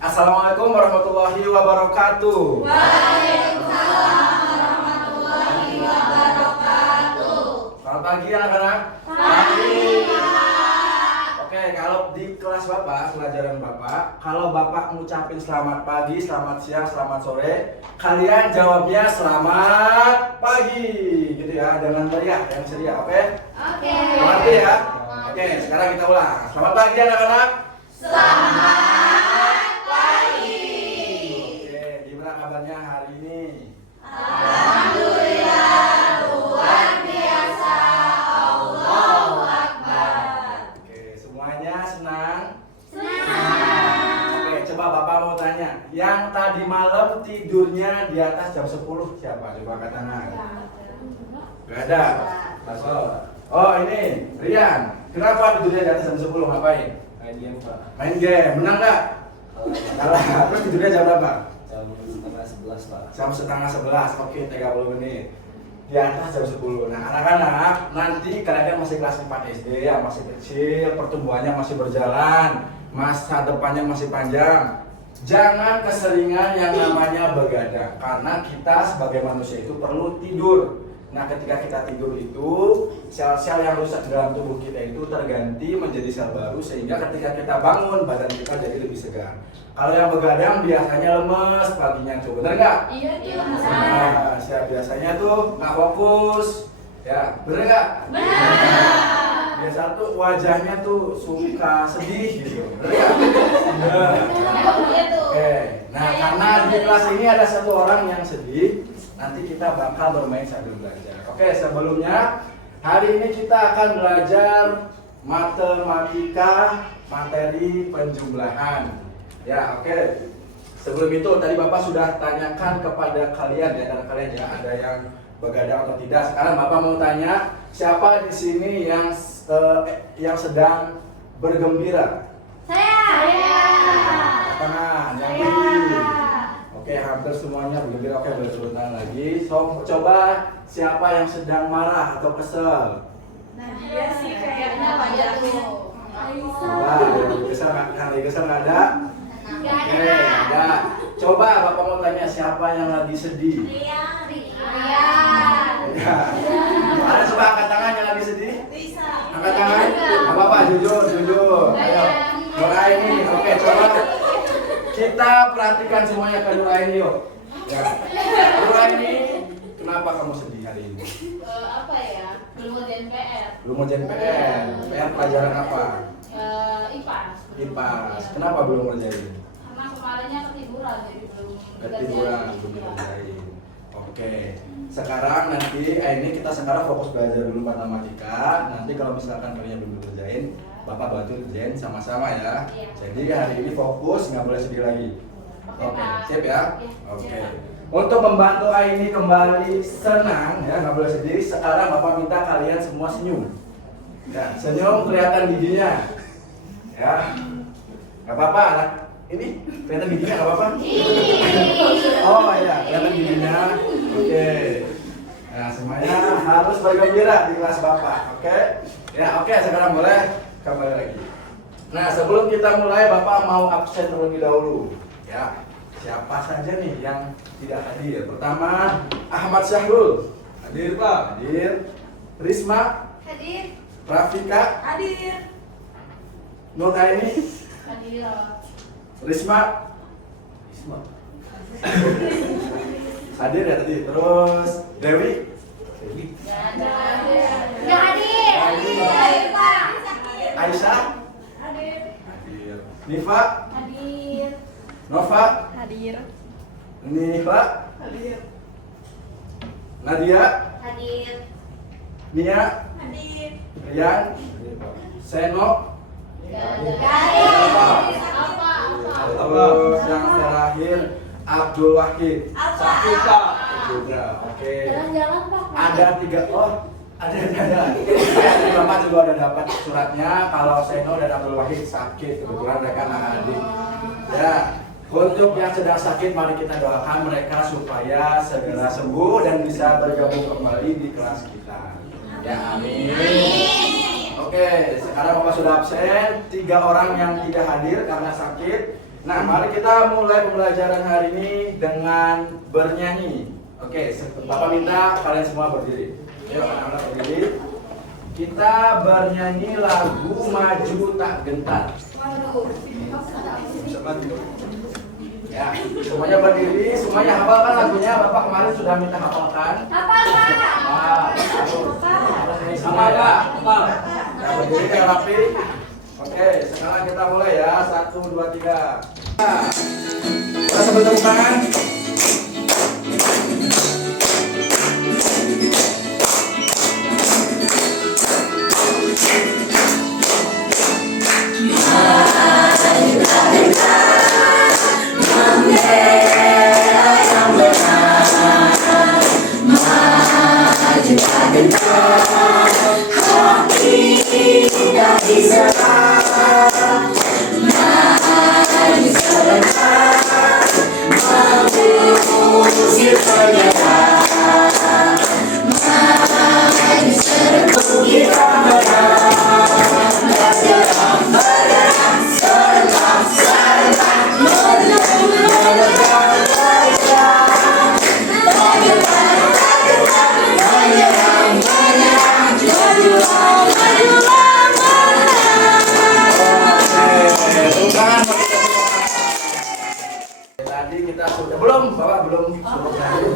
Assalamualaikum warahmatullahi wabarakatuh. Waalaikumsalam warahmatullahi wabarakatuh. Selamat pagi anak-anak. Pagi. Oke, kalau di kelas Bapak, pelajaran Bapak, kalau Bapak ngucapin selamat pagi, selamat siang, selamat sore, kalian jawabnya selamat pagi, gitu ya, dengan meriah, yang ceria, oke? Oke. Mengerti ya? Oke, sekarang kita ulang. Selamat pagi anak-anak. Selamat pagi. Oke, gimana kabarnya hari ini? Alhamdulillah luar biasa. Allahu Akbar. Oke, semuanya senang? Senang. Oke, coba Bapak mau tanya, yang tadi malam tidurnya di atas jam 10 siapa? Coba angkat tangan. Gak ada. Oh, ini Rian. Kenapa tidurnya di atas jam 10? Ngapain? Main game Pak. Main game. Menang nggak? Kalah. Terus tidurnya jam berapa? Jam setengah 11 Pak. Jam setengah 11. Oke, 30 menit. Di atas jam 10. Nah, anak-anak, nanti kalian kan masih kelas 4 SD ya, masih kecil, pertumbuhannya masih berjalan, masa depannya masih panjang. Jangan keseringan yang namanya begadang, karena kita sebagai manusia itu perlu tidur. Nah, ketika kita tidur itu, sel-sel yang rusak dalam tubuh kita itu terganti menjadi sel baru, sehingga ketika kita bangun, badan kita jadi lebih segar. Kalau yang begadang biasanya lemes paginya, tuh bener nggak? Iya, Nah, biasanya tuh nggak fokus, ya bener nggak? Benar. Biasa tuh wajahnya tuh suka sedih gitu, bener nggak? Bener. Oke, nah karena di kelas ini ada satu orang yang sedih, nanti kita bakal bermain sambil belajar. Oke, sebelumnya hari ini kita akan belajar matematika materi penjumlahan. Ya, oke. Sebelum itu tadi Bapak sudah tanyakan kepada kalian ya, karena kalian ya ada yang begadang atau tidak. Sekarang Bapak mau tanya, siapa di sini yang sedang bergembira? Saya. Tangan yang tinggi. Oke, hampir semuanya bergembira. Oke, boleh turun tangan lagi. So, coba siapa yang sedang marah atau kesel? Iya sih kayaknya wajar tuh. Coba, yang kesel nggak ada? Oke, ada. Coba Bapak mau tanya siapa yang lagi sedih? Rian. Ya. Ada coba angkat tangan yang lagi sedih? Bisa. Angkat tangan. Nggak apa-apa, jujur. Ayo. Doa ini. Oke, coba kita perhatikan semuanya ke doa ini yuk. Ya. Doa ini, kenapa kamu sedih hari ini? Apa ya? Belum ngerjain PR. Belum mau jadi PR. PR pelajaran apa? IPAS. IPAS. Kenapa belum ngerjain? Karena kemarinnya ketiduran jadi belum Ketiduran, belum ngerjain. Oke. Sekarang nanti ini kita sekarang fokus belajar dulu matematika. Nanti kalau misalkan kalian belum ngerjain, Bapak bantu ngerjain sama-sama ya. Iya. Jadi hari ini fokus, nggak boleh sedih lagi. Oke, Pak. siap ya? Iya, Oke. siap. Untuk membantu ini kembali senang ya, nggak boleh sedih. Sekarang Bapak minta kalian semua senyum. Ya, senyum kelihatan giginya. Ya, nggak apa-apa. Anak ini kelihatan giginya nggak apa-apa. Oh iya, kelihatan giginya. Oke. Nah, semuanya harus bergembira di kelas Bapak. Oke? Ya, oke. Sekarang boleh kembali lagi. Nah, sebelum kita mulai, Bapak mau absen terlebih dahulu. Ya, siapa saja nih yang tidak hadir? Pertama, Ahmad Syahrul. Hadir, Pak. Hadir. Risma. Hadir. Rafika. Hadir. Nurkaini. Hadir. Risma. Hadir ya tadi. Terus Dewi. Nggak hadir. Pak. Aisyah. Hadir. Hadir. Nifa. Hadir. Nova. Hadir. Nifa. Hadir. Nadia. Hadir. Nia. Hadir. Rian. Seno. Apa? Terus yang terakhir Abdul Wahid. Sakit, Pak. Juga. Oke. Jalan-jalan Pak. Ada 3. Oh, ada. Tadi Bapak juga udah dapat suratnya kalau Seno dan Abdul Wahid sakit, kebetulan mereka anak adik. Ya, untuk yang sedang sakit mari kita doakan mereka supaya segera sembuh dan bisa bergabung kembali di kelas kita. Ya, amin. Oke, sekarang Bapak sudah absen. 3 orang yang tidak hadir karena sakit. Nah, mari kita mulai pembelajaran hari ini dengan bernyanyi. Oke, Bapak minta kalian semua berdiri. Ayo, anak-anak berdiri. Kita bernyanyi lagu Maju Tak Gentar. Ya, semuanya berdiri, semuanya hafalkan lagunya. Bapak kemarin sudah minta hafalkan. Apa Pak? Sama ya. Ya, berdiri yang rapi. Oke, sekarang kita mulai ya. 1, 2, 3. Nah, kita sambil tepuk tangan. Tadi kita sudah Bapak belum suruh nyanyi,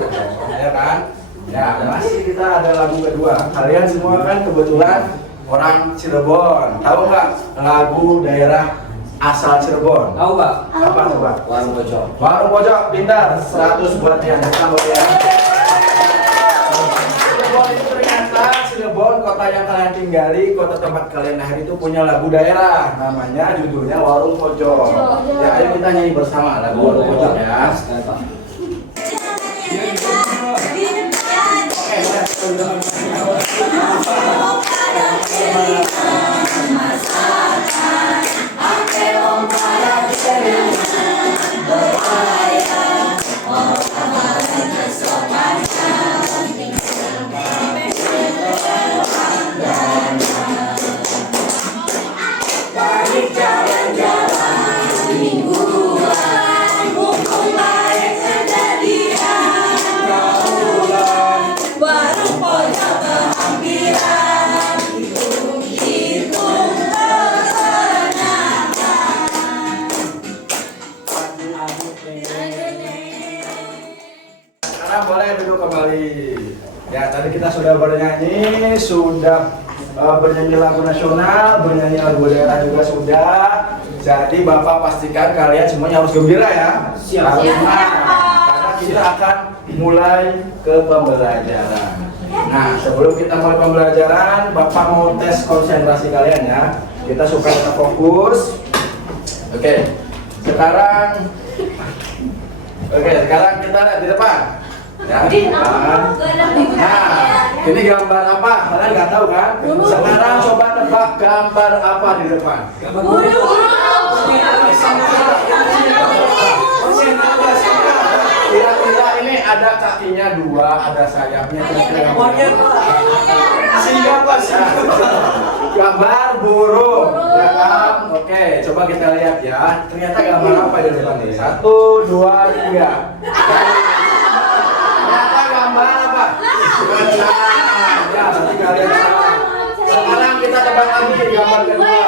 ya kan? Ya, masih kita ada lagu kedua. Kalian semua kan kebetulan orang Cirebon. Tahu nggak lagu daerah asal Cirebon? Tahu Pak? Apa coba? Warung pojok. Warung pojok, pintar. 100 buat dia. Cirebon itu ternyata Cirebon, kota yang kalian tinggali, kota tempat kalian lahir itu punya lagu daerah. Namanya judulnya Warung Pojok. Ya, ayo kita nyanyi bersama lagu Warung Pojok ya. Sekarang boleh duduk kembali. Ya, tadi kita sudah bernyanyi, sudah bernyanyi lagu nasional, bernyanyi lagu daerah juga sudah. Jadi Bapak pastikan kalian semuanya harus gembira ya. Siap. Harus Siap, semangat. Pak. Karena kita akan mulai ke pembelajaran. Nah, sebelum kita mulai pembelajaran, Bapak mau tes konsentrasi kalian ya. Kita supaya kita fokus. Oke. Sekarang kita lihat di depan. Ya, depan. Nah, ini gambar apa? Kalian nggak tahu kan? Sekarang coba tebak gambar apa di depan? Kira-kira ini ada kakinya 2, ada sayapnya. Gambar burung. Ya kan? Oke, coba kita lihat ya. Ternyata gambar apa di depan nih? 1, 2, 3. Ternyata gambar apa? Ya, nanti kalian salah. Sekarang kita tebak lagi gambar kedua.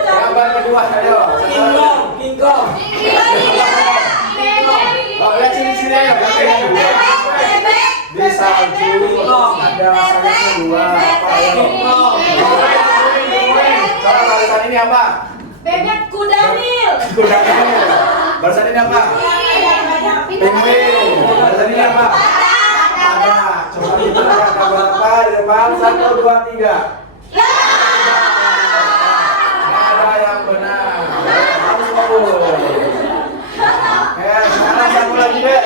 Gambar kedua, ayo. Kingkong. Oh, lihat sini ya. Di salju ada sayapnya 2. Apa ya? Coba barisan ini apa? Bebek kudanil. Kudanil. Barisan ini apa? Penguin. Barisan ini apa? Ada. Coba kita lihat gambar apa di depan. 1, 2, 3. Ada yang benar. Harus fokus. Sekarang satu lagi deh.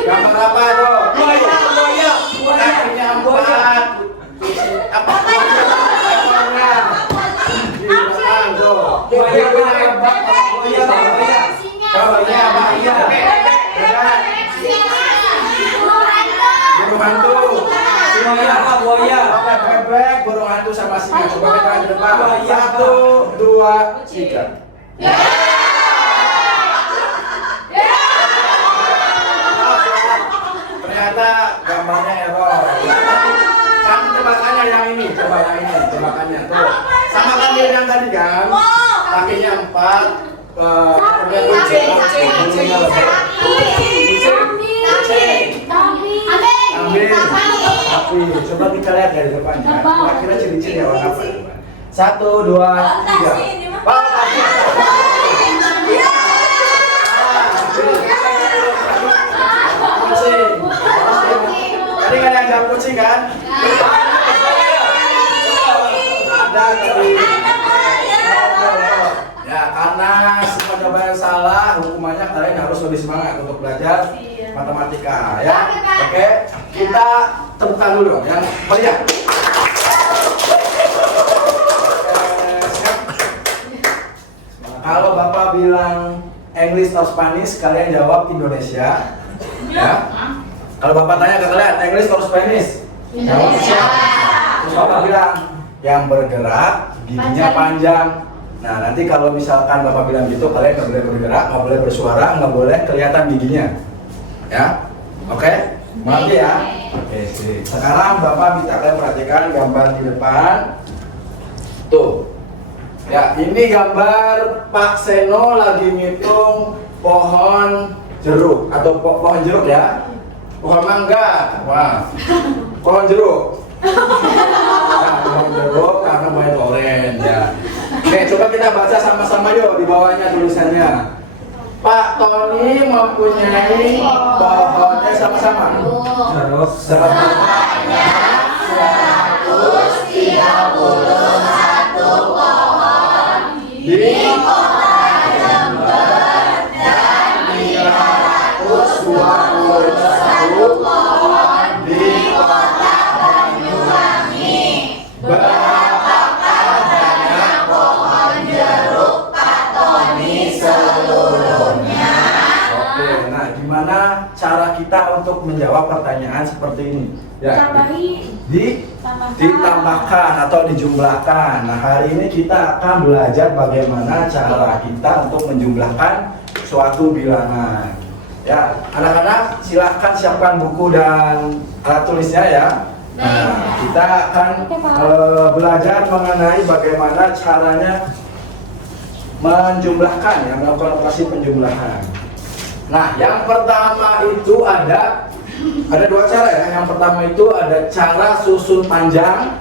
Gambar apa itu? Buaya. Kakinya 4. Apa? Ekornya. Di belakang tuh. Buaya. Coba ini apa? Iya. Burung hantu. Buaya. Bebek, burung hantu sama singa. Coba kita ke depan. 1, 2, 3. Ternyata gambarnya error. Kan tebakannya yang ini, coba yang ini, tebakannya tuh. Sama kan dia yang tadi kan? Kakinya 4, kemudian kucing. Ambil. Api. Coba kita lihat dari depannya. Kira-kira ciri-ciri ya warna apa? 1, 2, 3. Kucing. Tadi kan ada kucing kan? Ada tadi. Ya, karena semua jawaban salah, hukumannya kalian harus lebih semangat untuk belajar matematika ya. Oke, kita tepuk tangan dulu yang meriah. Siap. Kalau Bapak bilang English or Spanish, kalian jawab Indonesia. Ya. Kalau Bapak tanya ke kalian English or Spanish, jawab siapa? Terus Bapak bilang yang bergerak, giginya panjang. Nah, nanti kalau misalkan Bapak bilang gitu, kalian nggak boleh bergerak, nggak boleh bersuara, nggak boleh kelihatan giginya. Ya, oke? Mengerti ya? Oke, sip. Sekarang Bapak minta kalian perhatikan gambar di depan. Tuh. Ya, ini gambar Pak Seno lagi ngitung pohon jeruk atau pohon jeruk ya. Pohon mangga. Wah. Pohon jeruk. Nah, pohon jeruk karena banyak oren ya. Oke, coba kita baca sama-sama yuk di bawahnya tulisannya. Pak Tony mempunyai pohonnya sama-sama. Terus. 131 pohon Di kota Jember dan 321 pohon di kota Banyuwangi. Berapakah banyak pohon jeruk Pak Tony seluruhnya? Oke, nah gimana cara kita untuk menjawab pertanyaan seperti ini? Ya, ditambahkan atau dijumlahkan. Nah, hari ini kita akan belajar bagaimana cara kita untuk menjumlahkan suatu bilangan. Ya, anak-anak silahkan siapkan buku dan alat tulisnya ya. Nah, kita akan belajar mengenai bagaimana caranya menjumlahkan, ya, melakukan operasi penjumlahan. Nah, yang pertama itu ada dua cara ya. Yang pertama itu ada cara susun panjang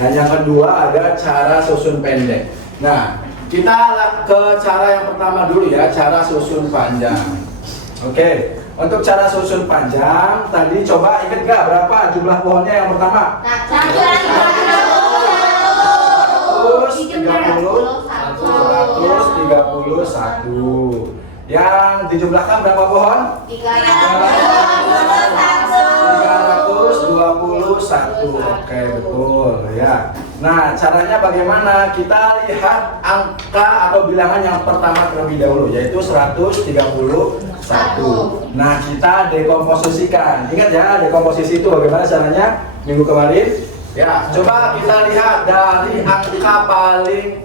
dan yang kedua ada cara susun pendek. Nah, kita ke cara yang pertama dulu ya, cara susun panjang. Oke, untuk cara susun panjang tadi coba ingat gak berapa jumlah pohonnya yang pertama? 131. Yang dijumlahkan berapa pohon? 321. Oke, betul ya. Nah, caranya bagaimana? Kita lihat angka atau bilangan yang pertama terlebih dahulu, yaitu 131. Nah, kita dekomposisikan. Ingat ya, dekomposisi itu bagaimana caranya minggu kemarin? Ya, coba kita lihat dari angka paling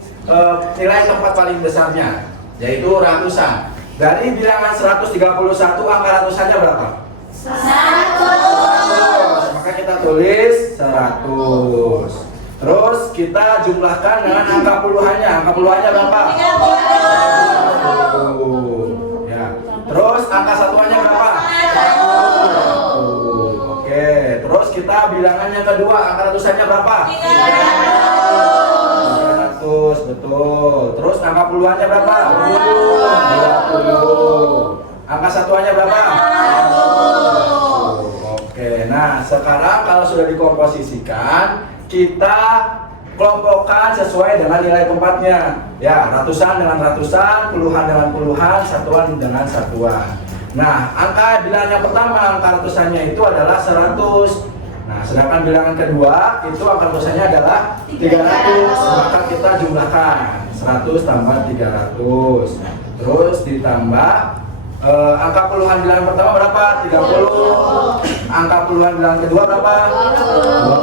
nilai tempat paling besarnya, yaitu ratusan. Dari bilangan 131, angka ratusannya berapa? 100. Maka kita tulis 100. Terus kita jumlahkan dengan angka puluhannya. Angka puluhannya berapa? 30. Ya. Terus angka satuannya berapa? 1. Oke. Terus kita bilangan yang kedua, angka ratusannya berapa? 300. Betul. Terus angka puluhannya berapa? 20. Angka satuannya berapa? 1. Oke. Nah, sekarang kalau sudah dikomposisikan, kita kelompokkan sesuai dengan nilai tempatnya. Ya, ratusan dengan ratusan, puluhan dengan puluhan, satuan dengan satuan. Nah, angka bilangan yang pertama, angka ratusannya itu adalah 100. Nah, sedangkan bilangan kedua itu angka ratusannya adalah 300. Maka kita jumlahkan 100 tambah 300. Terus ditambah angka puluhan bilangan pertama berapa? 30. Angka puluhan bilangan kedua berapa?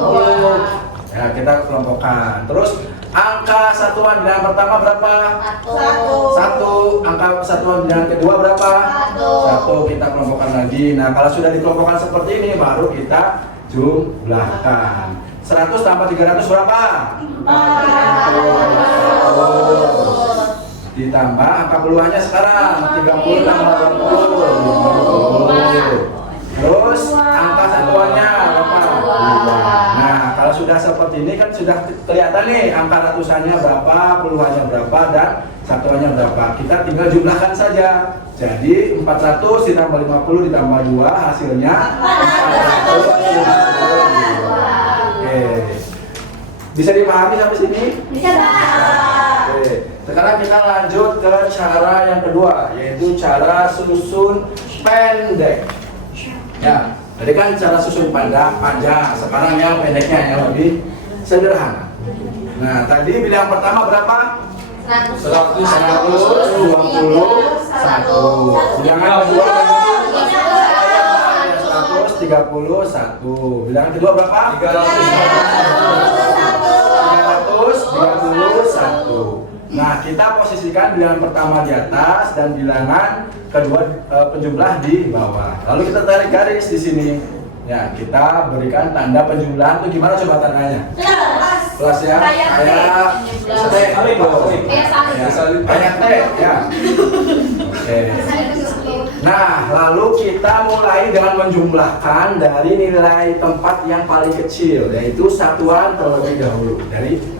20. Ya, kita kelompokkan. Terus Angka satuan bilangan pertama berapa? Satu. 1. Angka satuan bilangan kedua berapa? 1. Kita kelompokkan lagi. Nah, kalau sudah dikelompokkan seperti ini, baru kita jumlahkan. 100 tambah 300 berapa? 400. Ditambah angka peluangnya sekarang 30 tambah 20. Terus angka satuannya berapa? 2. Nah, kalau sudah seperti ini kan sudah kelihatan nih angka ratusannya berapa, puluhannya berapa, dan satuannya berapa. Kita tinggal jumlahkan saja. Jadi 400 ditambah 50 ditambah 2 hasilnya 452. Oke. Bisa dipahami sampai sini? Bisa, Pak. Oke. Sekarang kita lanjut ke cara yang kedua, yaitu cara susun pendek. Ya, tadi kan cara susun panjang. Sekarang yang pendeknya yang lebih sederhana. Nah, tadi bilangan pertama berapa? 121. Bilangan kedua 131. Bilangan kedua berapa? 331. Nah, kita posisikan bilangan pertama di atas dan bilangan kedua penjumlah di bawah. Lalu kita tarik garis di sini. Ya, kita berikan tanda penjumlahan itu gimana coba tandanya? Plus ya. Kayak T. Kayak T ya. Oke. Nah, lalu kita mulai dengan menjumlahkan dari nilai tempat yang paling kecil, yaitu satuan terlebih dahulu.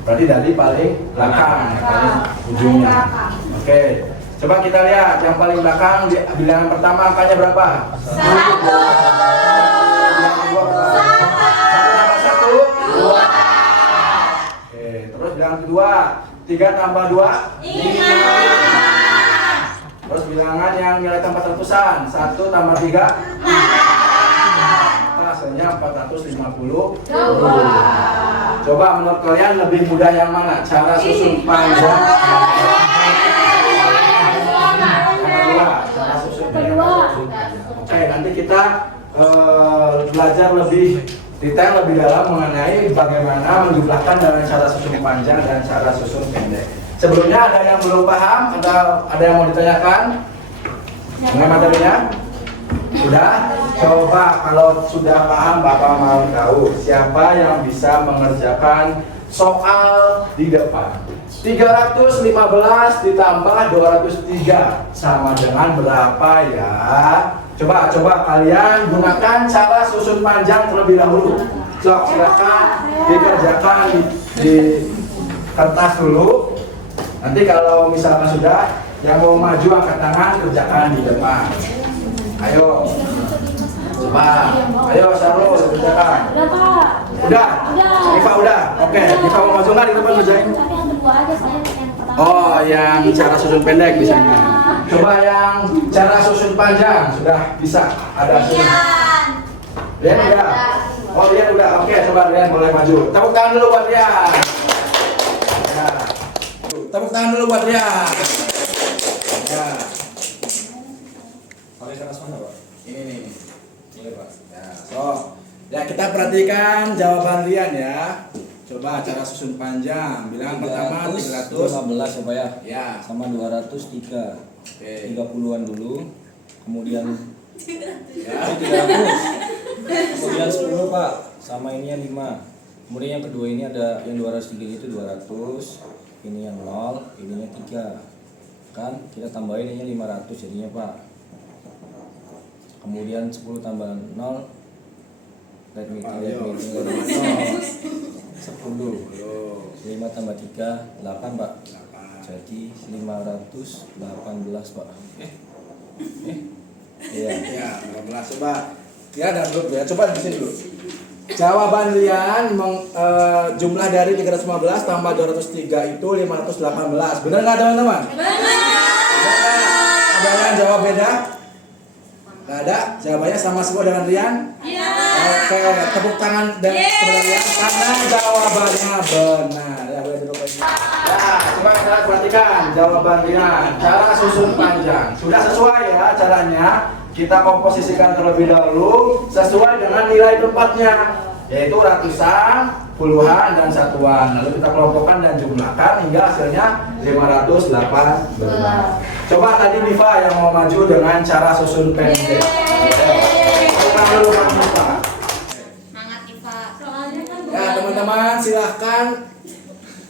Berarti dari paling belakang, ya, paling ujungnya. Oke, coba kita lihat yang paling belakang bilangan pertama angkanya berapa? 1. 2. Oke, terus bilangan kedua 3 tambah 2 5. Terus bilangan yang nilai tempat terpesan 1 tambah 3 hasilnya 450. Coba menurut kalian lebih mudah yang mana? Cara susun panjang cara susun panjang. Oke, nanti kita belajar lebih detail lebih dalam mengenai bagaimana menjumlahkan dengan cara susun panjang dan cara susun pendek. Sebelumnya ada yang belum paham? Ada yang mau ditanyakan? Mengenai materinya? Sudah? Coba kalau sudah paham, Bapak mau tahu siapa yang bisa mengerjakan soal di depan. 315 ditambah 203 sama dengan berapa ya? Coba kalian gunakan cara susun panjang terlebih dahulu. Silakan dikerjakan di kertas dulu. Nanti kalau misalkan sudah, yang mau maju angkat tangan, kerjakan di depan. Ayo, coba. Ayo Sarul, kerjakan. Udah, Pak. Udah? Udah. Diva udah? Oke, Diva mau maju nggak di depan kerjain? Tapi yang kedua aja saya yang pertama. Oh, yang cara susun pendek bisanya. Coba yang cara susun panjang, sudah bisa? Ada Rian udah? Oh, Rian udah. Oke, coba Rian boleh maju. Tepuk tangan dulu buat Rian. Ya. Tepuk tangan dulu buat Rian. Ya. Pakai keras mana, Pak? Ini nih. Ini, Pak. Ya, ya kita perhatikan jawaban Rian ya. Coba cara susun panjang. Bilangan pertama 315 ya, Pak ya. ya. Sama 203. Oke. 30-an dulu. Kemudian Ya. 300. Kemudian 10, Pak. Sama ininya 5. Kemudian yang kedua ini ada yang 203 itu 200. Ini yang 0, ininya 3. Kan kita tambahin ininya 500 jadinya, Pak. Kemudian 10 tambah 0. Let me 10. 5 tambah 3 8, Pak. Jadi 518, Pak. Iya. Ya, 15 coba. Ya, dan grup ya. Coba di sini dulu. Jawaban Rian jumlah dari 315 tambah 203 itu 518. Benar nggak teman-teman? Benar. Ada yang jawab beda? Nggak ada? Jawabannya sama semua dengan Rian? Iya. Oke, tepuk tangan dan kepada Rian karena jawabannya benar. Ya, boleh duduk lagi. Ya, coba kita perhatikan jawaban Rian. Cara susun panjang. Sudah sesuai ya caranya. Kita komposisikan terlebih dahulu sesuai dengan nilai tempatnya, yaitu ratusan puluhan dan satuan. Lalu kita kelompokkan dan jumlahkan hingga hasilnya 518. Coba tadi Nifa yang mau maju dengan cara susun pendek. Tenang dulu Kak Nifa. Semangat Iva. Ya teman-teman silahkan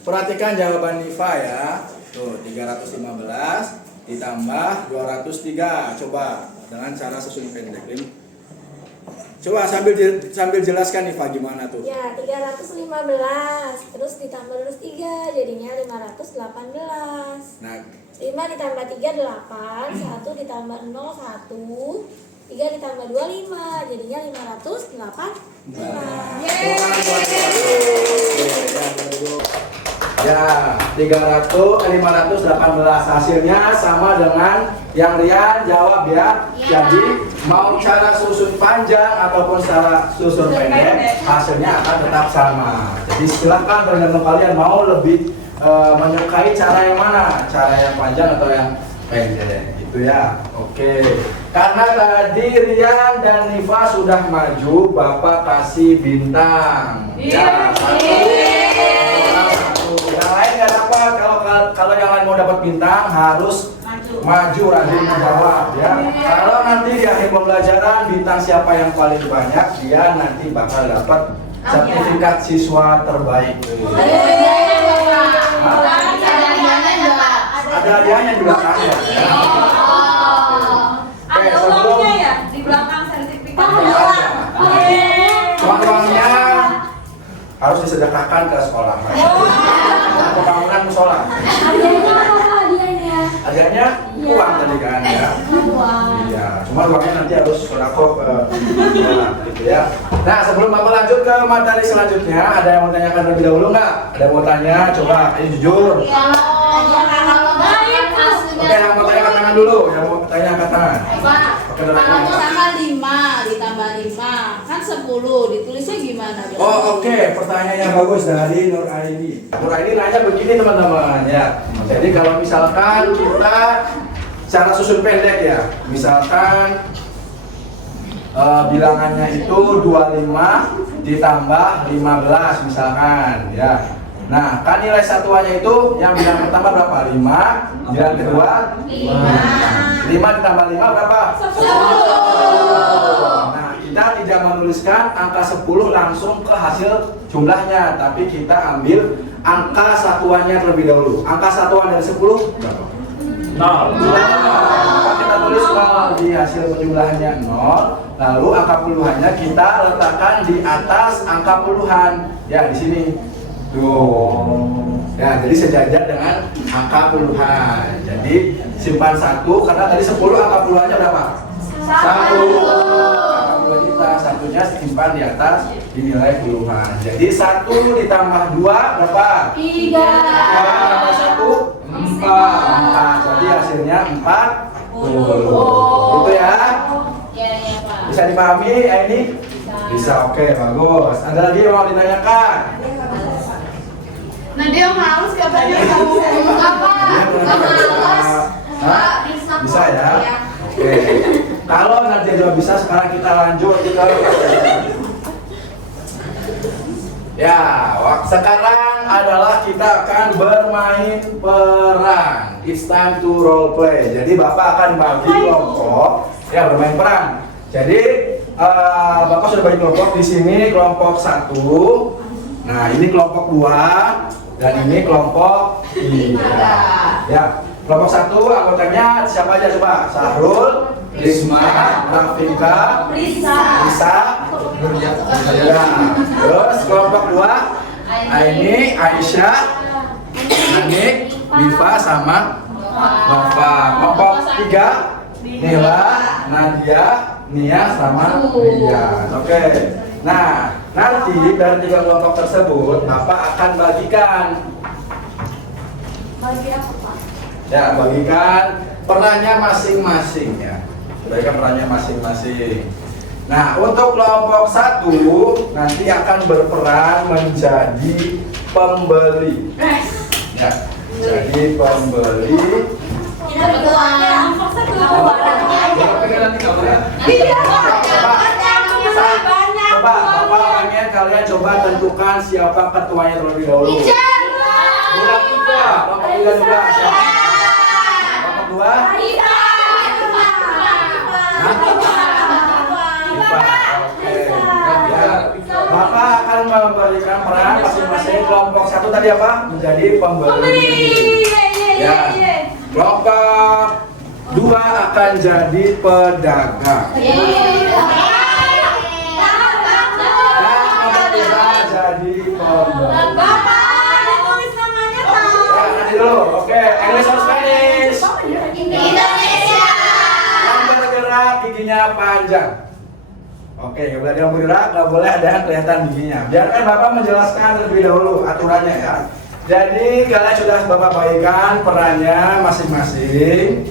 perhatikan jawaban Nifa ya. Tuh 315 ditambah 203. Coba dengan cara susun pendek. Coba sambil jelaskan Nifa gimana tuh. Ya, 315 terus ditambah terus 3 jadinya 518. Nah, 5 ditambah 3 8, 1 ditambah 0 1, 3 ditambah 2 5 jadinya 518. Ya, 518 hasilnya sama dengan yang Rian jawab ya. Jadi mau cara susun panjang ataupun cara susun pendek hasilnya akan tetap sama. Jadi silahkan tergantung kalian mau lebih menyukai cara yang mana, cara yang panjang atau yang pendek gitu ya. Oke, karena tadi Rian dan Nifa sudah maju, Bapak kasih bintang ya, satu. Yang lain nggak dapat. Kalau yang lain mau dapat bintang harus maju rajin menjawab ya. Kalau nanti di akhir pembelajaran bintang siapa yang paling banyak, dia nanti bakal dapat sertifikat siswa terbaik. Ada hadiahnya di belakang ya. Oke, sebelum ya di belakang sertifikat. uangnya harus disedekahkan ke sekolah. Pembangunan musola. Hadiahnya apa hadiahnya? Hadiahnya uang tadi kan ya. Iya, cuma uangnya nanti harus sodako ke sekolah gitu ya. Nah, sebelum Bapak lanjut ke materi selanjutnya, ada yang mau tanyakan terlebih dahulu nggak? Ada yang mau tanya? Coba, ini jujur. Oke, yang mau tanya angkat tangan dulu. Yang mau tanya angkat tangan. Oke, Kalau tanggal 5 ditambah 5 kan 10, ditulisnya gimana? Oh oke, pertanyaan yang bagus dari Nur Aini. Nur Aini nanya begini teman-teman ya. Jadi kalau misalkan kita cara susun pendek ya, misalkan bilangannya itu 25 ditambah 15 misalkan ya. Nah, kan nilai satuannya itu yang bilang pertama berapa? 5, yang kedua 5 ditambah 5 berapa? 10. Nah, kita tidak menuliskan angka 10 langsung ke hasil jumlahnya, tapi kita ambil angka satuannya terlebih dahulu. Angka satuan dari 10 berapa? 0. Maka kita tulis 0 di hasil penjumlahannya 0. Lalu angka puluhannya kita letakkan di atas angka puluhan. Ya, di sini. Tuh. Ya, jadi sejajar dengan angka puluhan. Jadi simpan 1 karena tadi 10 angka puluhannya berapa? 1. Angka puluhan kita satunya simpan di atas dinilai puluhan. Jadi 1 ditambah 2 berapa? 3. 2 tambah 1 4. Jadi hasilnya 40. Itu ya. Bisa dipahami ya ini? Bisa, oke, bagus. Ada lagi yang mau ditanyakan? Nah dia harus katanya kamu Bisa ya? Oke. Kalau nanti juga bisa, sekarang kita lanjut ke ya, sekarang adalah kita akan bermain peran. It's time to role play. Jadi Bapak akan bagi kelompok ya bermain peran. Jadi Bapak sudah bagi kelompok di sini kelompok 1. Nah, ini kelompok 2 dan ini kelompok 3. Ya, kelompok 1 anggotanya siapa aja coba? Sahrul, Risma, Rafika, Risa, ya. Terus kelompok 2 Aini, Aisyah, Anik, Diva sama Nova. Kelompok 3 Nila, Nadia, Nia sama Rian. Oke. Nah, nanti dari 3 kelompok tersebut Bapak akan bagikan. Bagi apa, Pak? Ya, bagikan perannya masing-masing ya. Bagikan perannya masing-masing. Nah, untuk kelompok 1 nanti akan berperan menjadi pembeli. Ya, jadi pembeli. coba Bapak pengen kalian coba tentukan siapa ketuanya terlebih dahulu. Bulan 3, Bapak bilang juga siapa? Bapak 2? Ipa. Oke. Ya. Bapak akan memberikan peran masing-masing kelompok 1 tadi apa? Menjadi pembeli. Ya. Kelompok 2 akan jadi pedagang. Jadi dulu, oke, English or Spanish? Indonesia. Yang bergerak giginya panjang. Oke, nggak boleh ada yang bergerak, nggak boleh ada yang kelihatan giginya. Biarkan Bapak menjelaskan terlebih dahulu aturannya ya. Jadi kalian sudah Bapak bagikan perannya masing-masing,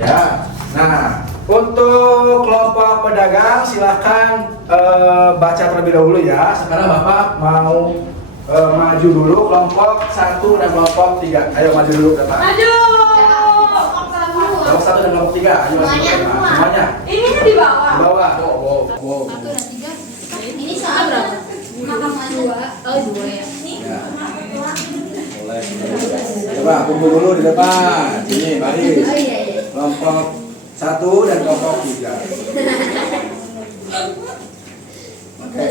ya. Nah, untuk kelompok pedagang silahkan baca terlebih dahulu ya. Sekarang Bapak mau maju dulu kelompok 1 dan kelompok 3. Ayo maju dulu Bapak. Maju. Kelompok 1 dan kelompok 3. Ayo maju. Semuanya. Ininya di bawah. Di bawah. Wow. 1 dan 3. Ini soal berapa? Makam 2. Oh 2 ya. Ya. Boleh. Coba kumpul dulu di depan. Sini baris. Oh iya. Kelompok 1 dan kelompok 3. Oke.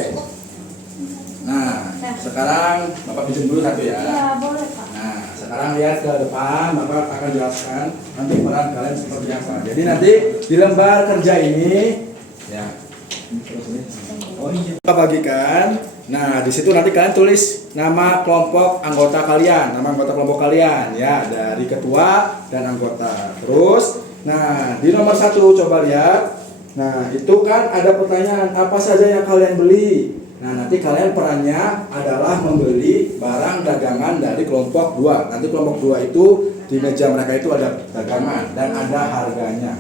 Nah, sekarang Bapak pinjam dulu 1 ya. Ya, boleh, Pak. Nah, sekarang lihat ke depan, Bapak akan jelaskan nanti peran kalian seperti apa. Jadi nanti di lembar kerja ini, ya, kita bagikan. Nah, di situ nanti kalian tulis nama kelompok anggota kalian, nama anggota kelompok kalian, ya, dari ketua dan anggota. Terus, nah di nomor 1 coba lihat. Nah, itu kan ada pertanyaan apa saja yang kalian beli. Nah, nanti kalian perannya adalah membeli barang dagangan dari kelompok 2. Nanti kelompok 2 itu di meja mereka itu ada dagangan dan ada harganya.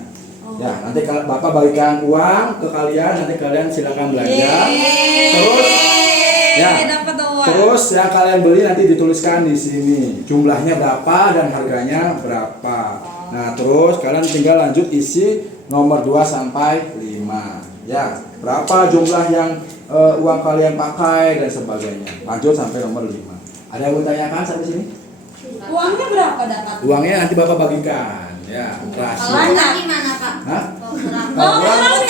Ya, nanti Bapak bagikan uang ke kalian, nanti kalian silakan belanja. Terus ya, terus yang kalian beli nanti dituliskan di sini jumlahnya berapa dan harganya berapa. Nah, terus kalian tinggal lanjut isi nomor 2 sampai 5. Ya, berapa jumlah yang uang kalian pakai dan sebagainya. Lanjut sampai nomor 5. Ada yang mau tanyakan sampai sini? Uangnya berapa dapat? Uangnya nanti Bapak bagikan. Ya, rahasia. Kalau nanti mana Pak? Hah? Kalau kurang. Kalau kurang,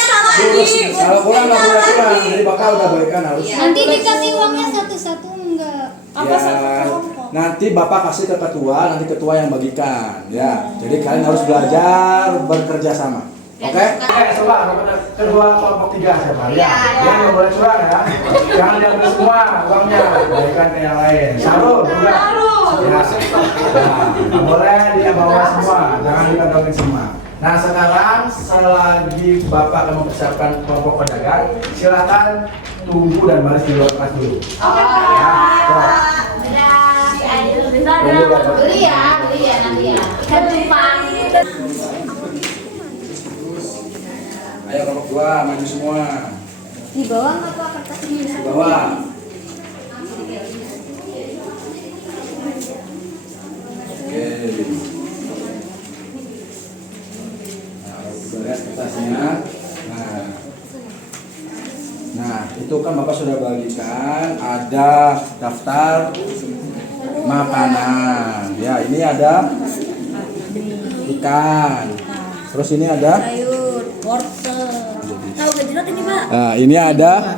kalau kurang nggak boleh kurang. Jadi Bapak udah bagikan harus. Nanti dikasih uangnya satu-satu enggak? Apa Ya, satu kelompok? nanti Bapak kasih ke ketua, nanti ketua yang bagikan. Ya, jadi kalian harus belajar bekerja sama. Oke? Coba kedua kelompok 3 siapa? Ya. Yang nggak boleh curang ya. Jangan diambil semua uangnya, bagikan ke yang lain. Sarul juga. Ya. Nggak boleh dia bawa semua, jangan dikantongin semua. Nah, sekarang selagi Bapak akan mempersiapkan kelompok pedagang, silakan tunggu dan baris di luar kelas dulu. Ya. Tunggu dan baris. Beli ya nanti ya. Ikan cupang. Ayo kelompok 2 maju semua. Di bawah nggak Pak kertasnya? Di bawah. Oke. Nah, kita lihat kertasnya. Nah, itu kan Bapak sudah bagikan. Ada daftar makanan. Ya, ini ada ikan. Terus ini ada nah, ini ada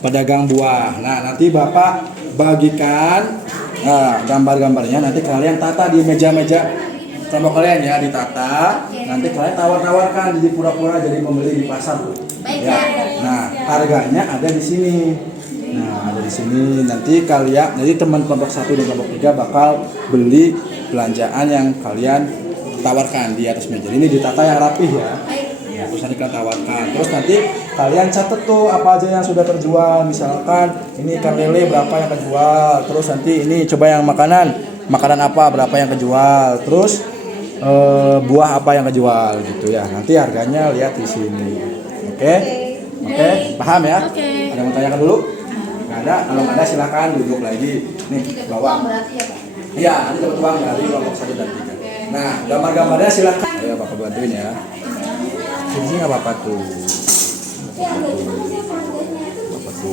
pedagang buah. Nah, nanti Bapak bagikan gambar-gambarnya. Nanti kalian tata di meja-meja kelompok kalian ya, ditata. Nanti kalian tawar-tawarkan, jadi pura-pura jadi pembeli di pasar tuh. Ya. Nah, harganya ada di sini. Nah, ada di sini. Nanti kalian, jadi teman kelompok 1 dan kelompok 3 bakal beli belanjaan yang kalian tawarkan di atas meja. Ini ditata yang rapih ya. Ya, terus nanti kalian tawarkan. Terus nanti kalian catat tuh apa aja yang sudah terjual. Misalkan ini ikan lele berapa yang kejual. Terus nanti ini coba yang makanan apa berapa yang kejual. Terus buah apa yang kejual gitu ya. Nanti harganya lihat di sini. Oke? Oke? Paham ya? Ada yang mau tanyakan dulu? Nggak ada? Kalau nggak ada silakan duduk lagi. Nih, bawa. Iya, nanti dapat uang dari kelompok 1 dan 3. Nah, gambar-gambarnya silakan. Ayo Bapak bantuin ya. Di sini nggak apa-apa tuh. Bapak tuh.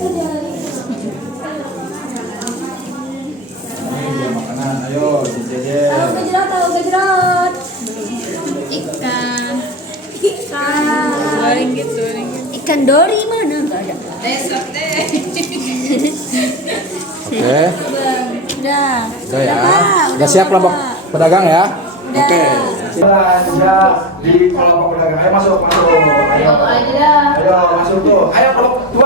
Makanan, ayo dijejer. Tahu gejrot. Ikan. Ikan. Ikan dori mana? Nggak ada. Besok deh. Oke. Udah. Udah ya. Pak. Udah siap kelompok pedagang ya? Udah. Oke. Belanja di kelompok pedagang. Ayo masuk, masuk. Ayo. Ayo masuk tuh. Ayo kelompok 2.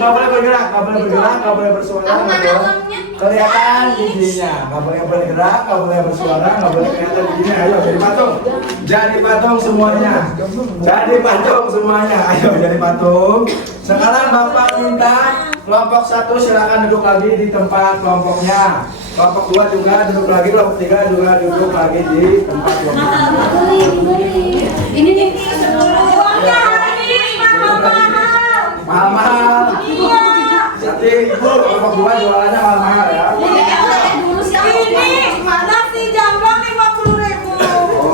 Nggak boleh bergerak, nggak boleh bergerak, nggak boleh bersuara, nggak boleh kelihatan giginya, nggak boleh bergerak, nggak boleh bersuara, nggak boleh kelihatan giginya. Ayo jadi patung, jadi patung semuanya, jadi patung semuanya. Ayo jadi patung. Sekarang bapak minta kelompok 1 silakan duduk lagi di tempat kelompoknya. Kelompok 2 juga duduk lagi, kelompok 3 juga duduk lagi di tempat kelompoknya. Ini nih uangnya Mahal-mahal. Jadi ibu kelompok 2 jualannya mahal-mahal ya. Ini mana sih jamblang 50.000.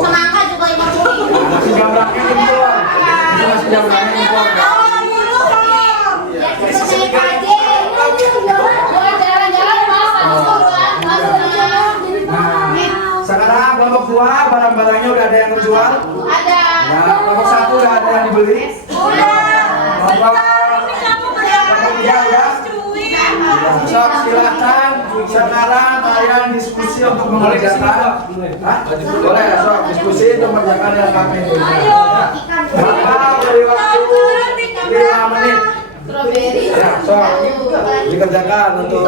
Semangka juga 50.000. Masih gambarnya impor. Itu masih gambarnya impor. Nah, sekarang kelompok 2 barang-barangnya udah ada yang terjual? Ada. Nah, kelompok 1 udah ada yang dibeli? Kelompok 3 udah? Sok silahkan sekarang kalian diskusi untuk mengerjakan. Hah? Boleh ya, sok diskusi untuk mengerjakan yang kami ini. Bapak beri waktu 5 menit. Strawberry. Ya, sok dikerjakan untuk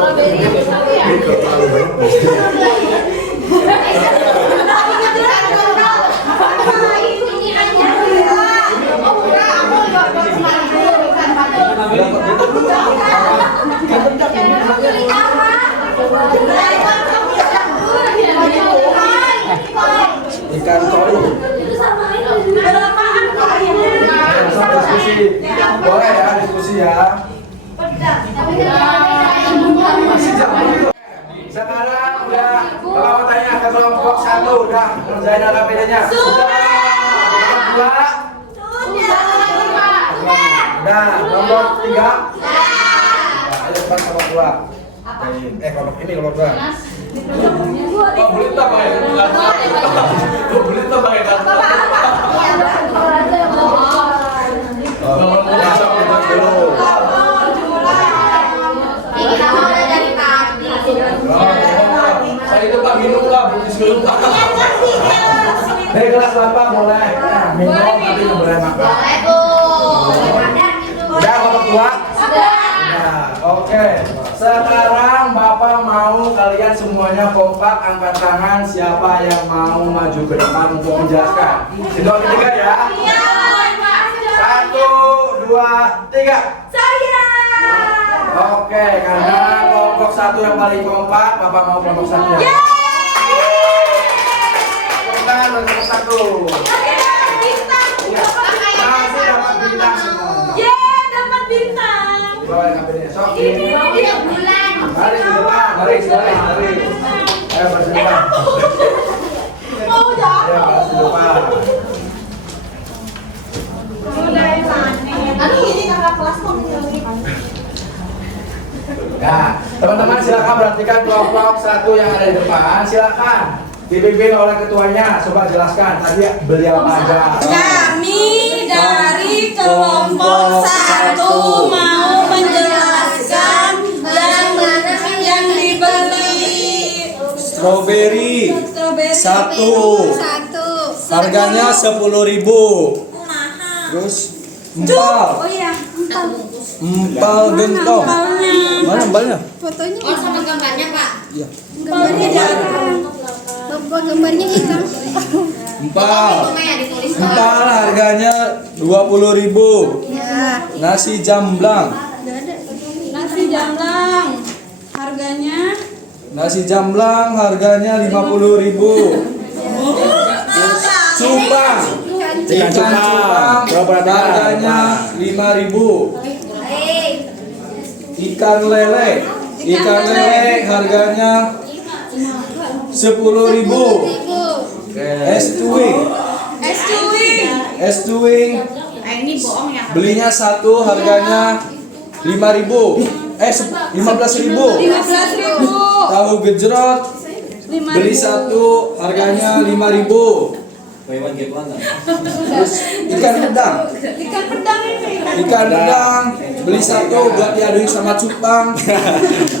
ikan koi. Sok diskusi. Boleh ya diskusi ya. Masih jam dulu. Sekarang udah bapak mau tanya ke kelompok 1 udah ngerjain AKPD-nya. Sudah. Kelompok 2. Udah. Kelompok 3. Ayo depan kelompok 2. Kelompok ini kelompok 2. Berita baik. Berita baik. Saya itu Pak minum lah, bukan dulu Pak. Dari kelas 8 boleh. Minum tapi nggak boleh makan. Udah kelompok 2? Nah, oke. Sekarang Bapak mau kalian semuanya semuanya kompak, angkat tangan. Siapa yang mau maju ke depan untuk menjelaskan? Sinyal ketiga ya. 1, 2, 3. Saya. Oke, karena kelompok 1 yang paling kompak, Bapak mau kelompok 1 ya. Bukan kelompok 1. Masih dapat bintang semua. Dapat bintang. Boleh ngambilnya. Sok ini. Dia bulan. Baris di depan, baris. Ayo baris di depan. Mau jatuh. Ayo baris di depan. Aduh, ini kakak kelas kok. Ya, teman-teman silakan perhatikan kelompok 1 yang ada di depan. Silakan dipimpin oleh ketuanya. Coba jelaskan tadi beliau apa aja. Kami dari kelompok 1 mau menjelaskan yang dibeli Strawberry satu, harganya 10.000. Terus empal, iya, empal gentong. Mana empalnya? Fotonya oh sama gambarnya Pak. Iya. gambarnya jarang. Bapak gambarnya hitam. Empal, Ya ditulis empal harganya 20.000. Ya. Nasi jamblang, nasi jamblang harganya nasi jamblang harganya 50.000. Cupang, ikan cupang harganya 5.000. Ikan lele harganya 10.000. Es tuing, ini bohong ya. belinya satu harganya 5.000. 15.000. 15.000. Tahu gejrot beli satu harganya 5.000. Terus ikan pedang beli satu buat diadui sama cupang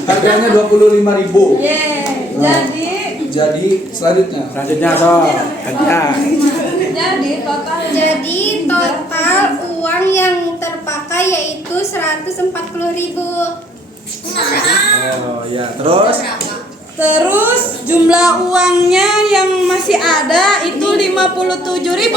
harganya 25.000. Jadi selanjutnya so. Jadi total uang yang terpakai yaitu 140.000. Oh ya, terus Terus jumlah uangnya yang masih ada itu 57.000.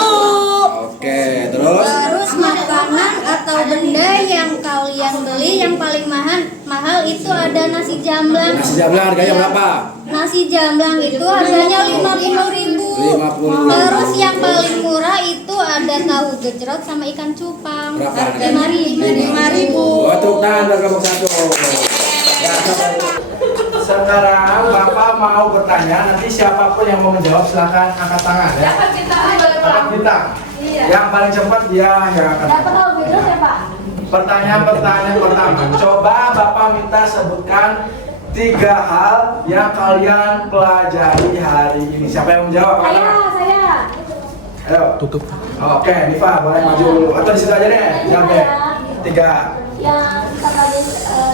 oke, terus Terus makanan atau benda yang kalian beli yang paling mahal itu ada nasi jamblang. nasi jamblang harganya berapa? Nasi jamblang itu harganya 50.000. 50.000. Terus yang paling murah itu ada tahu gejrot sama ikan cupang. Berapa? 5.000. 5.000. Oh, tepuk tangan buat kelompok 1. Ya, sekarang Bapak mau bertanya, nanti siapapun yang mau menjawab silahkan angkat tangan ya. Angkat bintang. Yang paling cepat dia yang akan. Dapat tahu gejrot ya Pak? Pertanyaan pertama. Coba Bapak minta sebutkan 3 hal yang kalian pelajari hari ini. Siapa yang menjawab? Angkat tangan. Saya. Ayo. Tutup. Oke, Nifa boleh maju dulu. Atau di situ aja deh. Jawab deh. 3. Yang kita tadi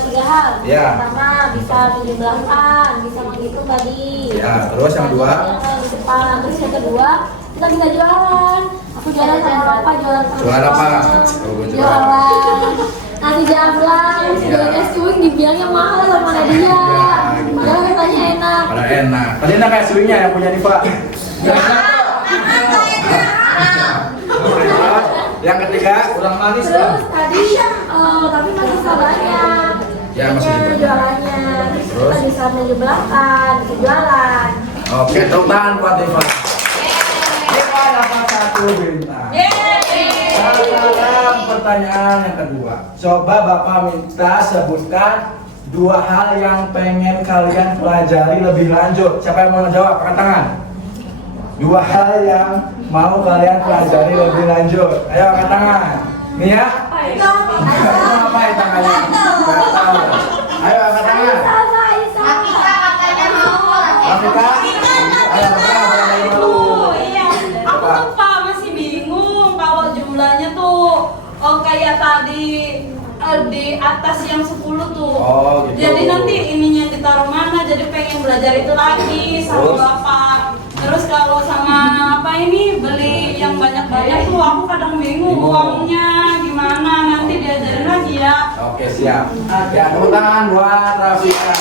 3 hal. Ya. Pertama bisa menjumlahkan, bisa menghitung tadi. Ya, terus yang kedua? Di depan. Terus yang kedua kita bisa jualan. Aku jualan sama apa? Jualan sama Jualan apa? teman. Oh, gue jualan. Jualan nasi jamblang, jualan es cuing dibilangnya mahal sama Nadia. Padahal katanya enak. Pada enak. Tadi enak kayak swingnya yang punya Nifa. Yang ketiga, kurang manis Terus kan? tadi tapi masih bisa banyak. Ya, masih banyak. Jualannya. Terus kita bisa menjumlahkan, bisa jualan. Oke, tepuk tangan buat Nifa. Nifa dapat 1 bintang. Sekarang pertanyaan yang kedua. Coba Bapak minta sebutkan 2 hal yang pengen kalian pelajari lebih lanjut. Siapa yang mau menjawab? Angkat tangan. 2 hal yang mau kalian pelajari lebih lanjut. Ayo angkat tangan. Nih ya. Apa ya tangannya? Nggak tahu. Ayo angkat tangan. Afrika. Ayo angkat tangan. Iya, aku tuh Pak masih bingung kalau jumlahnya tuh kayak tadi di atas yang 10 tuh. Oh, gitu. Jadi nanti ininya ditaruh mana? Jadi pengen belajar itu lagi sama Terus? Bapak. Terus kalau sama apa ini beli yang banyak-banyak tuh aku kadang bingung uangnya gimana, nanti diajarin lagi ya. Oke, siap. Ya, tepuk tangan buat Rafika.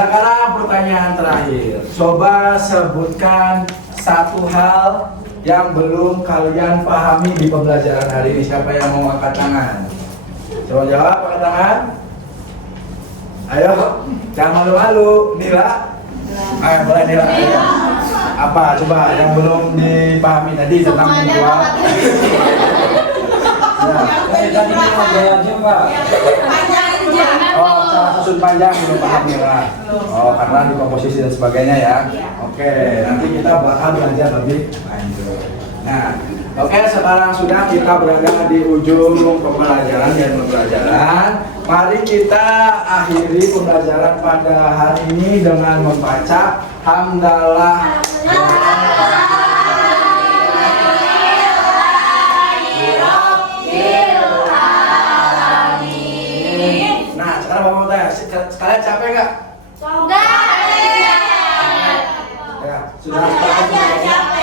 Sekarang pertanyaan terakhir. Coba sebutkan satu hal yang belum kalian pahami di pembelajaran hari ini. Siapa yang mau angkat tangan? Coba jawab, angkat tangan. Ayo, jangan malu-malu. Nila. Ayo, boleh Nila. Ayo. Apa? Coba yang belum dipahami tadi tentang visual. Tadi modelannya Pak. Oh, cara susun panjang belum paham Nila. Oh, karena di komposisi dan sebagainya ya. Oke, nanti kita bakal belajar lebih lanjut. Nah, oke, sekarang sudah kita berada di ujung pembelajaran dan pembelajaran. Mari kita akhiri pembelajaran pada hari ini dengan membaca hamdalah. Nah, sekarang Bapak mau tanya, sekalian capek nggak? Ya, sudah.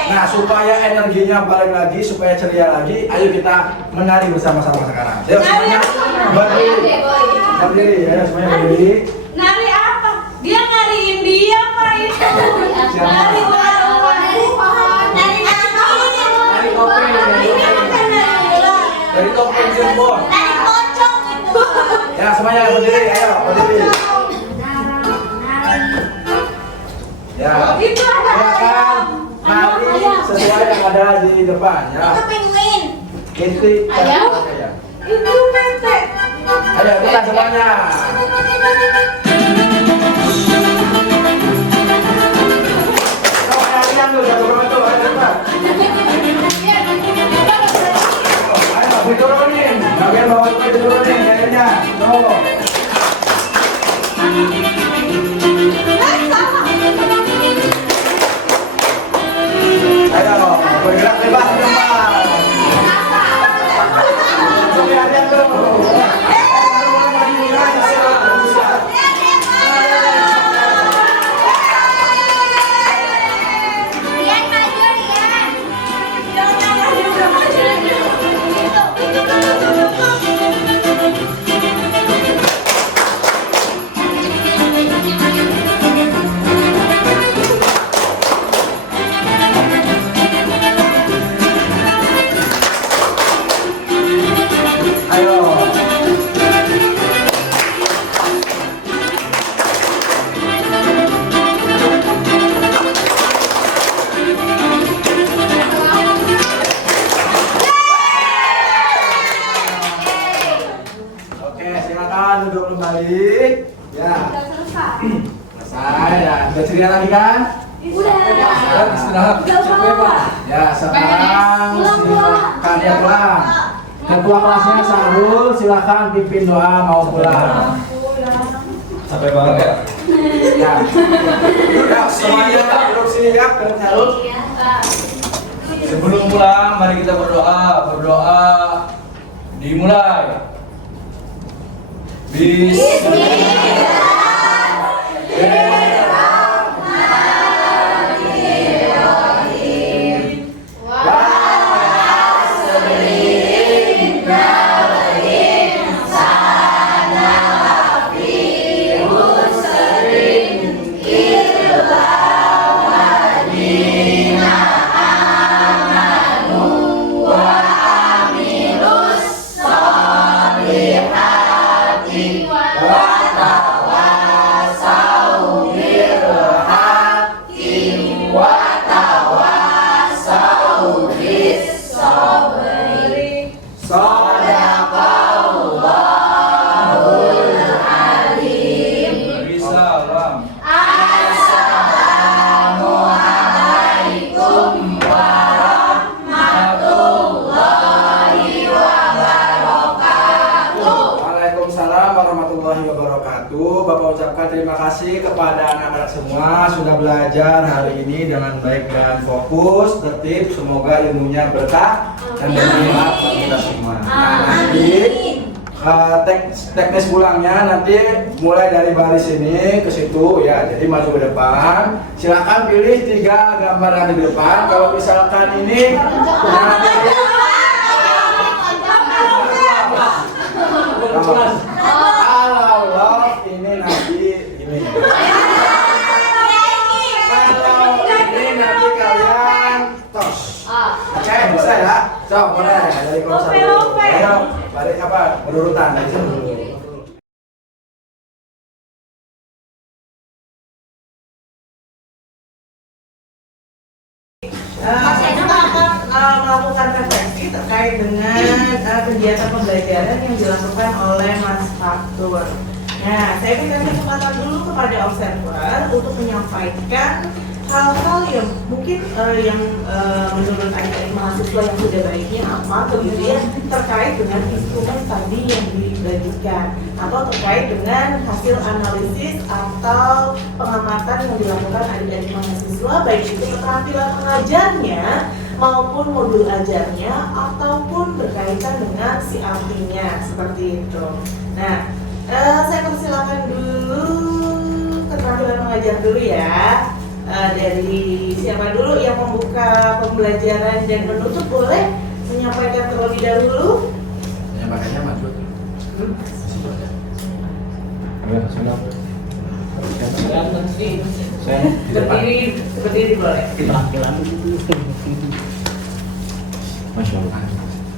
Nah, supaya energinya balik lagi, supaya ceria lagi, ayo kita menari bersama-sama sekarang. Ayo semuanya berdiri. Berdiri ya, semuanya berdiri. Nari apa? Dia nariin dia Pak itu. Nari Dari topeng, dari topeng Cirebon. Ya, semuanya berdiri, ayo berdiri. Ya, silakan nari sesuai yang ada di depan ya. Itu Ayo. Itu Mete. Ayo kita semuanya. Kalian tuh jangan begitu, ayo cepat. Ayo diturunin, bagian bawah itu diturunin kayaknya. Tuh. Ayo, bergerak bebas di depan. Lihat tuh. Ayo. Oke, silakan duduk kembali. Ya. Selesai ya. Udah ceria lagi kan? Sekarang istirahat. Capek, Pak. Ya, sekarang silakan ya pulang. Ketua kelasnya Sarul, silakan pimpin doa mau pulang. Sampai banget ya. Ya. Ya, semuanya duduk sini ya, Kang Sarul. Sebelum pulang, mari kita berdoa. Berdoa dimulai. Salam. Waalaikumsalam warahmatullahi wabarakatuh. Bapak ucapkan terima kasih kepada anak-anak semua sudah belajar hari ini dengan baik dan fokus, tertib. Semoga ilmunya berkah dan bermanfaat bagi kita semua. Nah, nanti teknis pulangnya nanti mulai dari baris ini ke situ ya. Jadi maju ke depan. Silakan pilih 3 gambar yang di depan. Kalau misalkan ini kalau love ini nanti ini. So, mulai dari kelompok Lope, satu. lope. Ayo, balik apa? Berurutan dari sini dulu. Kita akan melakukan refleksi terkait dengan kegiatan pembelajaran yang dilakukan oleh Mas Fatur. Nah, saya berikan kesempatan dulu kepada observer untuk menyampaikan hal-hal yang mungkin menurut adik-adik mahasiswa yang sudah baiknya apa begitu ya, terkait dengan instrumen tadi yang dibagikan atau terkait dengan hasil analisis atau pengamatan yang dilakukan adik-adik mahasiswa, baik itu keterampilan pengajarnya maupun modul ajarnya ataupun berkaitan dengan si artinya seperti itu. Nah, saya persilakan dulu keterampilan mengajar dulu ya. Dari siapa dulu yang membuka pembelajaran dan menutup, boleh menyampaikan terlebih dahulu. Ya, makanya maju. Berdiri boleh.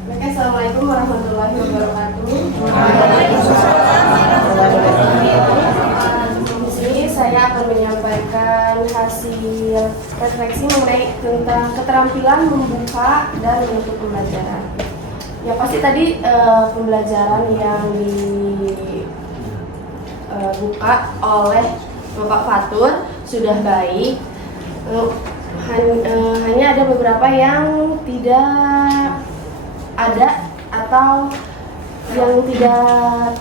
Oke, assalamualaikum warahmatullahi wabarakatuh. Di sini saya akan menyampaikan hasil refleksi mengenai tentang keterampilan membuka dan menutup pembelajaran. Ya pasti tadi pembelajaran yang dibuka oleh Bapak Fatur sudah baik. Hanya ada beberapa yang tidak ada atau yang tidak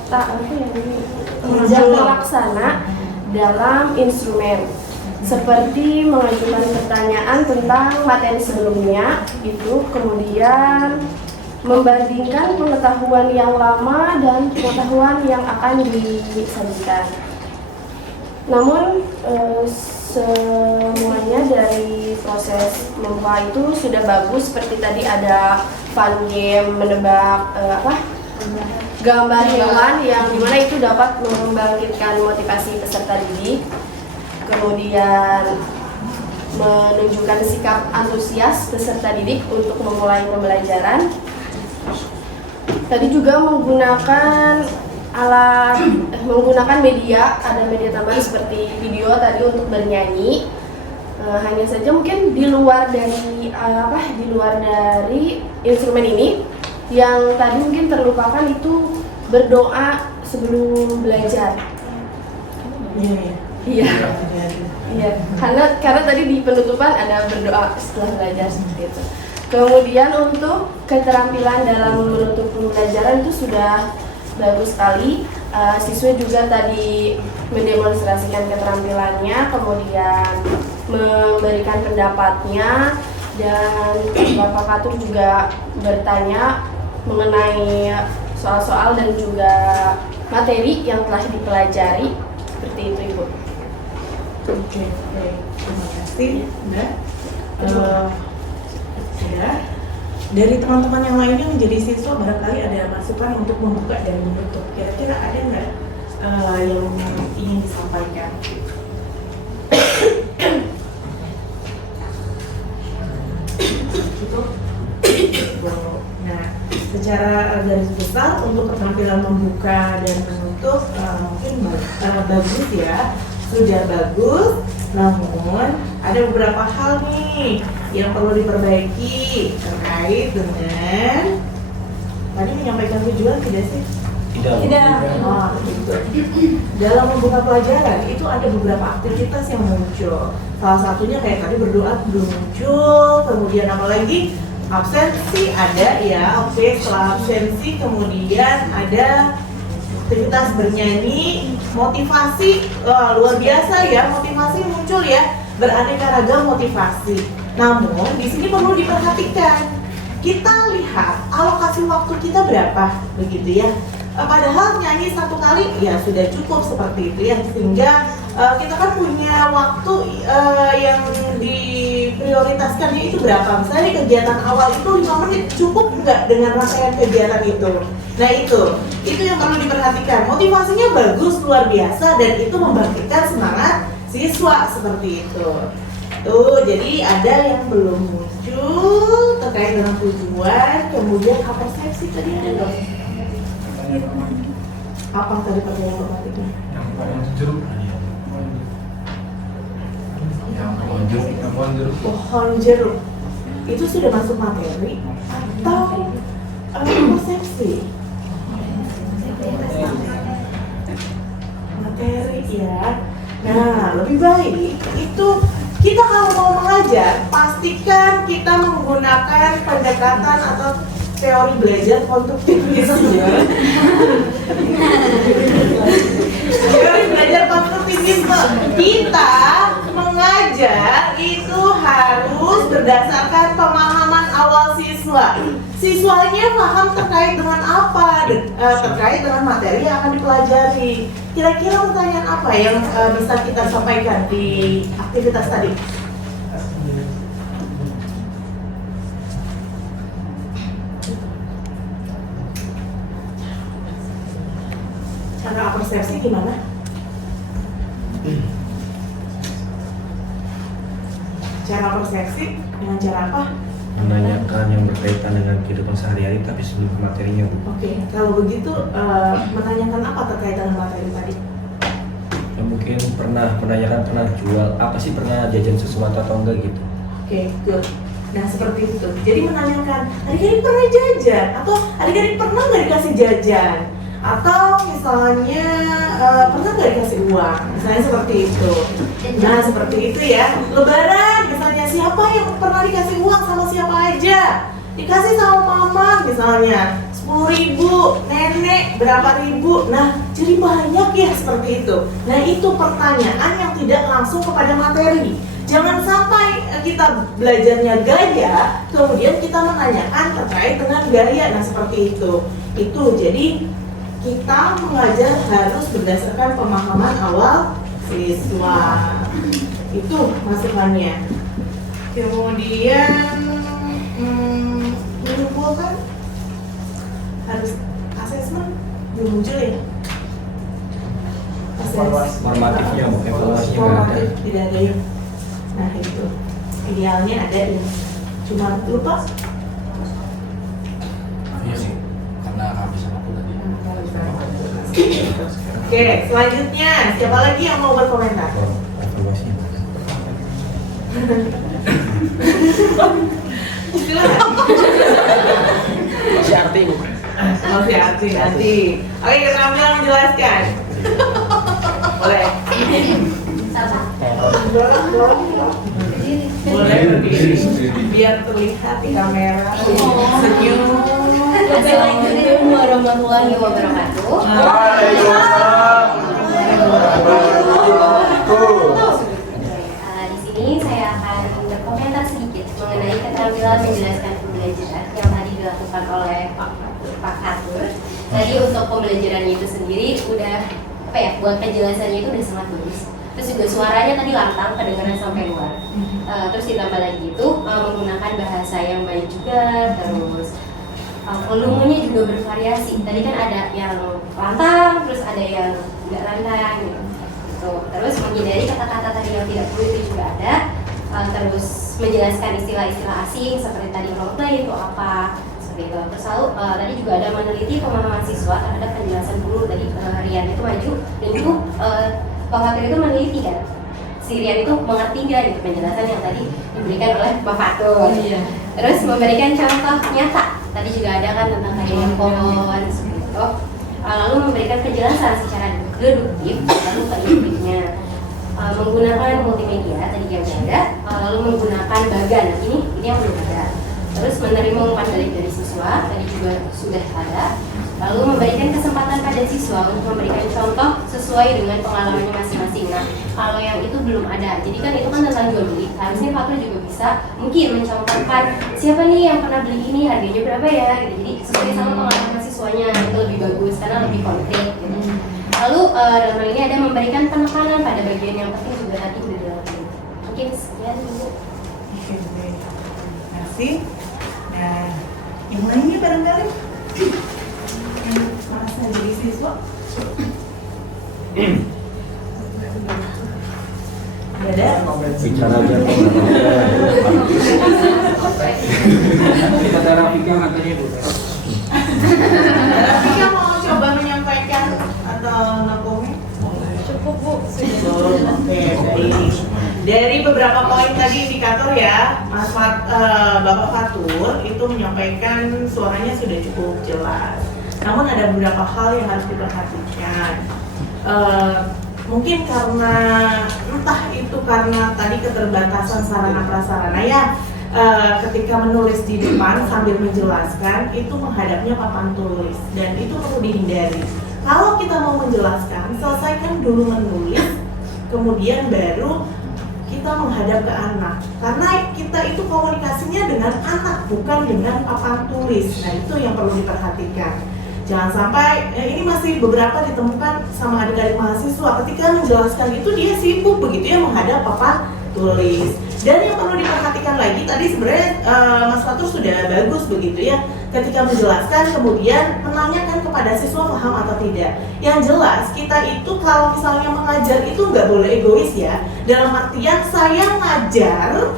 terlaksana dalam instrumen, seperti mengajukan pertanyaan tentang materi sebelumnya itu, kemudian membandingkan pengetahuan yang lama dan pengetahuan yang akan disajikan. Namun semuanya dari proses membuka itu sudah bagus, seperti tadi ada fun game menebak gambar hewan yang dimana itu dapat membangkitkan motivasi peserta didik, kemudian menunjukkan sikap antusias peserta didik untuk memulai pembelajaran. Tadi juga menggunakan media, ada media tambahan seperti video tadi untuk bernyanyi. Hanya saja mungkin di luar dari instrumen ini yang tadi mungkin terlupakan itu berdoa sebelum belajar. Iya. Karena tadi di penutupan ada berdoa setelah belajar seperti itu. Kemudian untuk keterampilan dalam menutup pembelajaran itu sudah bagus sekali. Siswa juga tadi mendemonstrasikan keterampilannya, kemudian memberikan pendapatnya, dan Bapak Fatur juga bertanya mengenai soal-soal dan juga materi yang telah dipelajari. Seperti itu, Ibu. Oke, baik. Terima kasih. Sudah. Dari teman-teman yang lainnya menjadi siswa, barangkali ada masukan untuk membuka dan menutup. Kira-kira ada nggak yang ingin disampaikan? Nah, secara garis besar untuk keterampilan membuka dan menutup mungkin bagus ya, sudah bagus. Namun ada beberapa hal nih yang perlu diperbaiki terkait dengan tadi menyampaikan tujuan tidak sih? Tidak. Oh, gitu. Dalam membuka pelajaran itu ada beberapa aktivitas yang muncul. Salah satunya kayak tadi berdoa belum muncul, kemudian apalagi absensi ada ya. Oke, setelah absensi kemudian ada aktivitas bernyanyi, motivasi luar biasa ya, motivasi muncul ya, beraneka ragam motivasi. Namun di sini perlu diperhatikan, kita lihat alokasi waktu kita berapa, begitu ya. Padahal nyanyi satu kali ya sudah cukup seperti itu ya, sehingga kita kan punya waktu yang diprioritaskannya itu berapa. Misalnya kegiatan awal itu 5 menit, cukup nggak dengan rangkaian kegiatan itu? Nah itu yang perlu diperhatikan. Motivasinya bagus, luar biasa, dan itu membangkitkan semangat siswa seperti itu. Tuh, jadi ada yang belum muncul terkait dengan tujuan, kemudian apa persepsi tadi ada dong? Apa tadi pertanyaan normatifnya? Pohon jeruk itu sudah masuk materi atau persepsi? Materi ya. Nah, lebih baik itu kita kalau mau mengajar, pastikan kita menggunakan pendekatan atau teori belajar konstruktivisme. Teori belajar konstruktivisme. Kita mengajar itu harus berdasarkan pemahaman awal siswa. Siswanya paham terkait dengan apa? Terkait dengan materi yang akan dipelajari. Kira-kira pertanyaan apa yang bisa kita sampaikan di aktivitas tadi? Cara persepsi gimana? Cara persepsi dengan cara apa? Menanyakan yang berkaitan dengan kehidupan sehari-hari tapi sebelum ke materinya, Bu. Oke, kalau begitu menanyakan apa terkait dengan materi tadi? Ya, mungkin pernah jual apa sih, pernah jajan sesuatu atau enggak gitu. Oke, good. Nah, seperti itu. Jadi menanyakan, adik-adik pernah jajan? Atau adik-adik pernah nggak dikasih jajan? Atau misalnya pernah nggak dikasih uang? Misalnya seperti itu. Nah, seperti itu ya. Lebaran, misalnya siapa yang pernah dikasih uang sama siapa aja? Dikasih sama mama misalnya 10.000, nenek berapa ribu. Nah, jadi banyak ya seperti itu. Nah, itu pertanyaan yang tidak langsung kepada materi. Jangan sampai kita belajarnya gaya, kemudian kita menanyakan terkait dengan gaya. Nah, seperti itu. Itu jadi kita mengajar harus berdasarkan pemahaman awal siswa. Itu masukannya. Kemudian mengumpulkan harus asesmen belum muncul ya. Formatifnya, bukan evaluasinya nggak ada. Formatif tidak ada ya. Nah itu idealnya ada ya. Cuma lupa. Iya sih, karena kehabisan waktu tadi. Oke, selanjutnya siapa lagi yang mau berkomentar? Evaluasinya. Silakan. Si Arti. Oh, si Arti. Oke, keterampilan menjelaskan. Boleh. Boleh berdiri biar terlihat di kamera. Senyum. Assalamualaikum warahmatullahi wabarakatuh. Di sini saya akan berkomentar sedikit mengenai keterampilan menjelaskan pembelajaran yang tadi dilakukan oleh Pak Arthur. Tadi untuk pembelajarannya itu sendiri udah buat penjelasannya itu udah sangat bagus. Terus juga suaranya tadi lantang, kedengaran sampai luar. Terus ditambah lagi itu menggunakan bahasa yang baik juga, terus volumenya juga bervariasi. Tadi kan ada yang lantang, terus ada yang nggak lantang gitu. Terus menghindari kata-kata tadi yang tidak perlu itu juga ada. Terus menjelaskan istilah-istilah asing seperti tadi role play itu apa, seperti itu. Terus lalu tadi juga ada meneliti pemahaman siswa terhadap penjelasan guru. Tadi Rian itu maju dan itu Pak Fatur itu meneliti kan, si Rian itu mengerti nggak gitu penjelasan yang tadi diberikan oleh Pak Fatur. Terus memberikan contoh nyata. Tadi juga ada kan tentang kayak handphone seperti itu. Lalu memberikan penjelasan secara deduktif, lalu induktifnya. Menggunakan multimedia tadi yang ada, lalu menggunakan bagan. Ini yang belum ada. Terus menerima umpan balik dari siswa, tadi juga sudah ada. Lalu memberikan kesempatan pada siswa untuk memberikan contoh sesuai dengan pengalamannya masing-masing. Nah, kalau yang itu belum ada, jadi kan itu kan tentang jual beli. Harusnya Fatur juga bisa mungkin mencontohkan siapa nih yang pernah beli ini, harganya berapa ya, gitu. Jadi sesuai sama pengalaman siswanya itu lebih bagus karena lebih konkret. Gitu. Lalu dalam hal ini ada memberikan penekanan pada bagian yang penting juga tadi udah dilakukan. Mungkin sekian dulu. Oke, terima kasih. Nah, yang lainnya barangkali merasa jadi siswa. Ada? bicara aja kok. Kita terapikan materi dulu. Rafika mau coba menyampaikan atau no-comment? Cukup Bu. Oke, baik. Dari beberapa poin tadi indikator ya, Bapak Fatur itu menyampaikan suaranya sudah cukup jelas. Namun ada beberapa hal yang harus diperhatikan. Mungkin karena entah itu karena tadi keterbatasan sarana prasarana ya. Ketika menulis di depan sambil menjelaskan itu menghadapnya papan tulis dan itu perlu dihindari. Kalau kita mau menjelaskan, selesaikan dulu menulis, kemudian baru kita menghadap ke anak. Karena kita itu komunikasinya dengan anak, bukan dengan papan tulis. Nah itu yang perlu diperhatikan. Jangan sampai ini masih beberapa ditemukan sama adik-adik mahasiswa ketika menjelaskan itu dia sibuk begitu ya menghadap papan tulis. Dan yang perlu diperhatikan lagi tadi sebenarnya Mas Fatur sudah bagus begitu ya. Ketika menjelaskan kemudian menanyakan kepada siswa paham atau tidak. Yang jelas kita itu kalau misalnya mengajar itu nggak boleh egois ya. Dalam artian saya ngajar,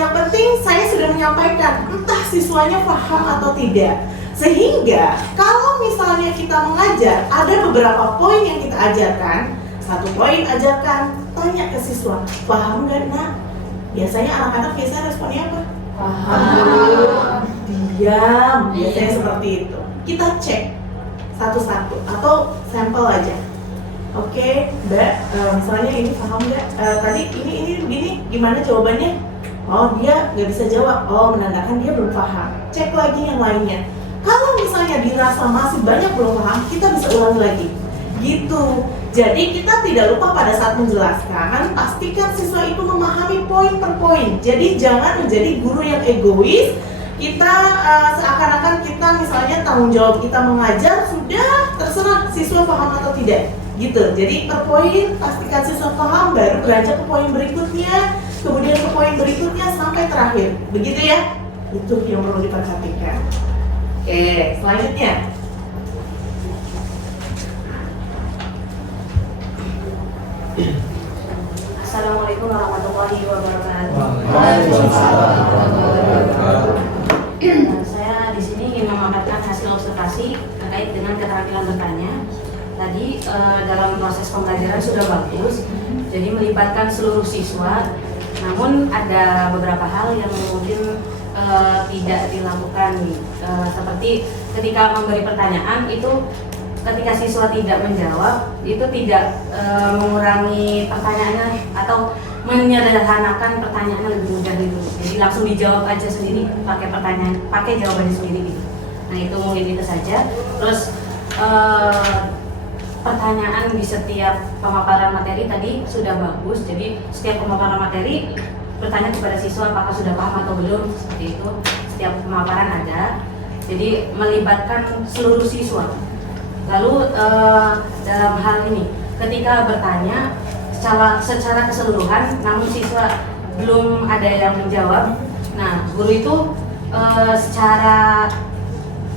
yang penting saya sudah menyampaikan entah siswanya paham atau tidak. Sehingga kalau misalnya kita mengajar ada beberapa poin yang kita ajarkan. Satu poin ajarkan, tanya ke siswa, paham nggak nak? Biasanya anak-anak biasanya responnya apa? Paham. Diam, biasanya seperti itu. Kita cek satu-satu atau sampel aja. Oke, Mbak, misalnya ini paham nggak? Tadi ini gini, gimana jawabannya? Oh dia nggak bisa jawab. Oh menandakan dia belum paham. Cek lagi yang lainnya. Kalau misalnya dirasa masih banyak belum paham, kita bisa ulangi lagi. Gitu. Jadi kita tidak lupa pada saat menjelaskan, pastikan siswa itu memahami poin per poin. Jadi jangan menjadi guru yang egois. Kita seakan-akan kita misalnya tanggung jawab kita mengajar, sudah terserah siswa paham atau tidak. Gitu. Jadi per poin pastikan siswa paham, baru beranjak ke poin berikutnya, kemudian ke poin berikutnya sampai terakhir. Begitu ya? Itu yang perlu diperhatikan. Oke, selanjutnya. Assalamualaikum warahmatullahi wabarakatuh. Saya di sini ingin memaparkan hasil observasi terkait dengan keterampilan bertanya. Tadi dalam proses pembelajaran sudah bagus, jadi melibatkan seluruh siswa. Namun ada beberapa hal yang mungkin tidak dilakukan, seperti ketika memberi pertanyaan itu. Ketika siswa tidak menjawab, itu tidak mengurangi pertanyaannya atau menyederhanakan pertanyaannya lebih mudah gitu. Jadi langsung dijawab aja sendiri, pakai jawabannya sendiri gitu. Nah itu mungkin itu saja. Terus pertanyaan di setiap pemaparan materi tadi sudah bagus. Jadi setiap pemaparan materi bertanya kepada siswa apakah sudah paham atau belum, seperti itu. Setiap pemaparan ada. Jadi melibatkan seluruh siswa. Lalu dalam hal ini, ketika bertanya secara keseluruhan, namun siswa belum ada yang menjawab, nah guru itu secara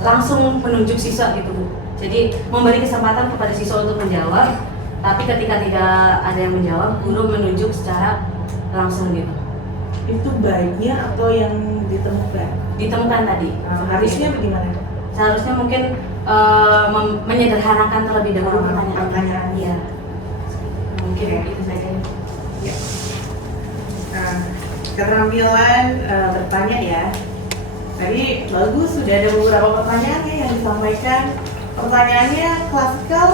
langsung menunjuk siswa gitu Bu. Jadi memberi kesempatan kepada siswa untuk menjawab, tapi ketika tidak ada yang menjawab, guru menunjuk secara langsung gitu. Itu baiknya atau yang ditemukan? Ditemukan tadi. Harusnya bagaimana? Seharusnya mungkin menyederhanakan terlebih dahulu pertanyaan. Iya. Mungkin itu saja. Ya. Nah, keterampilan bertanya ya. Tadi bagus, sudah ada beberapa pertanyaan yang disampaikan. Pertanyaannya klasikal,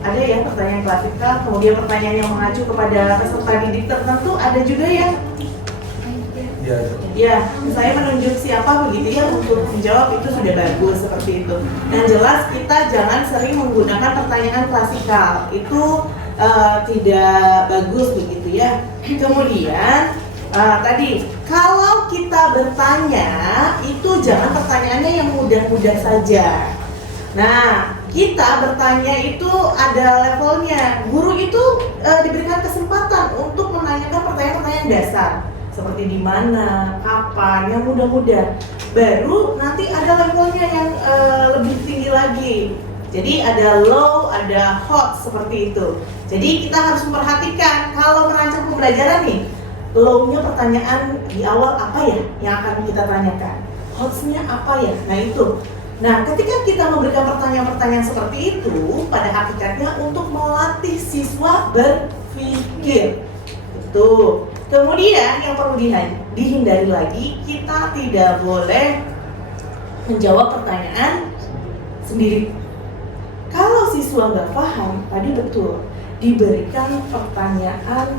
ada ya pertanyaan klasikal. Kemudian pertanyaan yang mengacu kepada peserta didik tertentu, ada juga ya. Ya, saya menunjuk siapa begitu ya untuk menjawab, itu sudah bagus seperti itu. Dan jelas kita jangan sering menggunakan pertanyaan klasikal, itu tidak bagus begitu ya. Kemudian tadi kalau kita bertanya itu jangan pertanyaannya yang mudah-mudah saja. Nah, kita bertanya itu ada levelnya. Guru itu diberikan kesempatan untuk menanyakan pertanyaan-pertanyaan dasar. Seperti di mana, kapan, yang mudah-mudah. Baru nanti ada levelnya yang lebih tinggi lagi. Jadi ada low, ada hot seperti itu. Jadi kita harus memperhatikan kalau merancang pembelajaran nih, low-nya pertanyaan di awal apa ya yang akan kita tanyakan, hot-nya apa ya. Nah itu. Nah ketika kita memberikan pertanyaan-pertanyaan seperti itu, pada hakikatnya untuk melatih siswa berpikir. Betul. Kemudian yang perlu dihindari lagi, kita tidak boleh menjawab pertanyaan sendiri. Kalau siswa nggak paham, tadi betul diberikan pertanyaan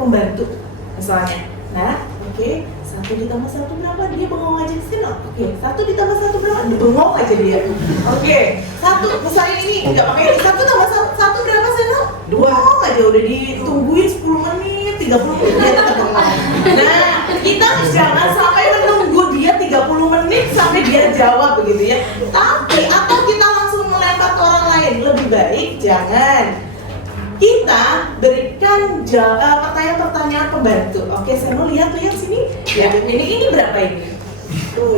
pembantu misalnya. Nah, oke, 1 ditambah 1 berapa? Dia bengong aja di sini. Oke, 1 ditambah 1 berapa? Dia bengong aja dia. Oke, 1 misalnya ini nggak pakai 1 tambah 1 berapa sih? 2 aja udah ditungguin 10 menit, 30 menit dia tetap bengong. Nah, kita jangan sampai menunggu dia 30 menit sampai dia jawab begitu ya. Tapi atau kita langsung melempar ke orang lain, lebih baik jangan. Kita berikan pertanyaan-pertanyaan pembantu. Oke, saya mau lihat sini. Ya, ini berapa ini?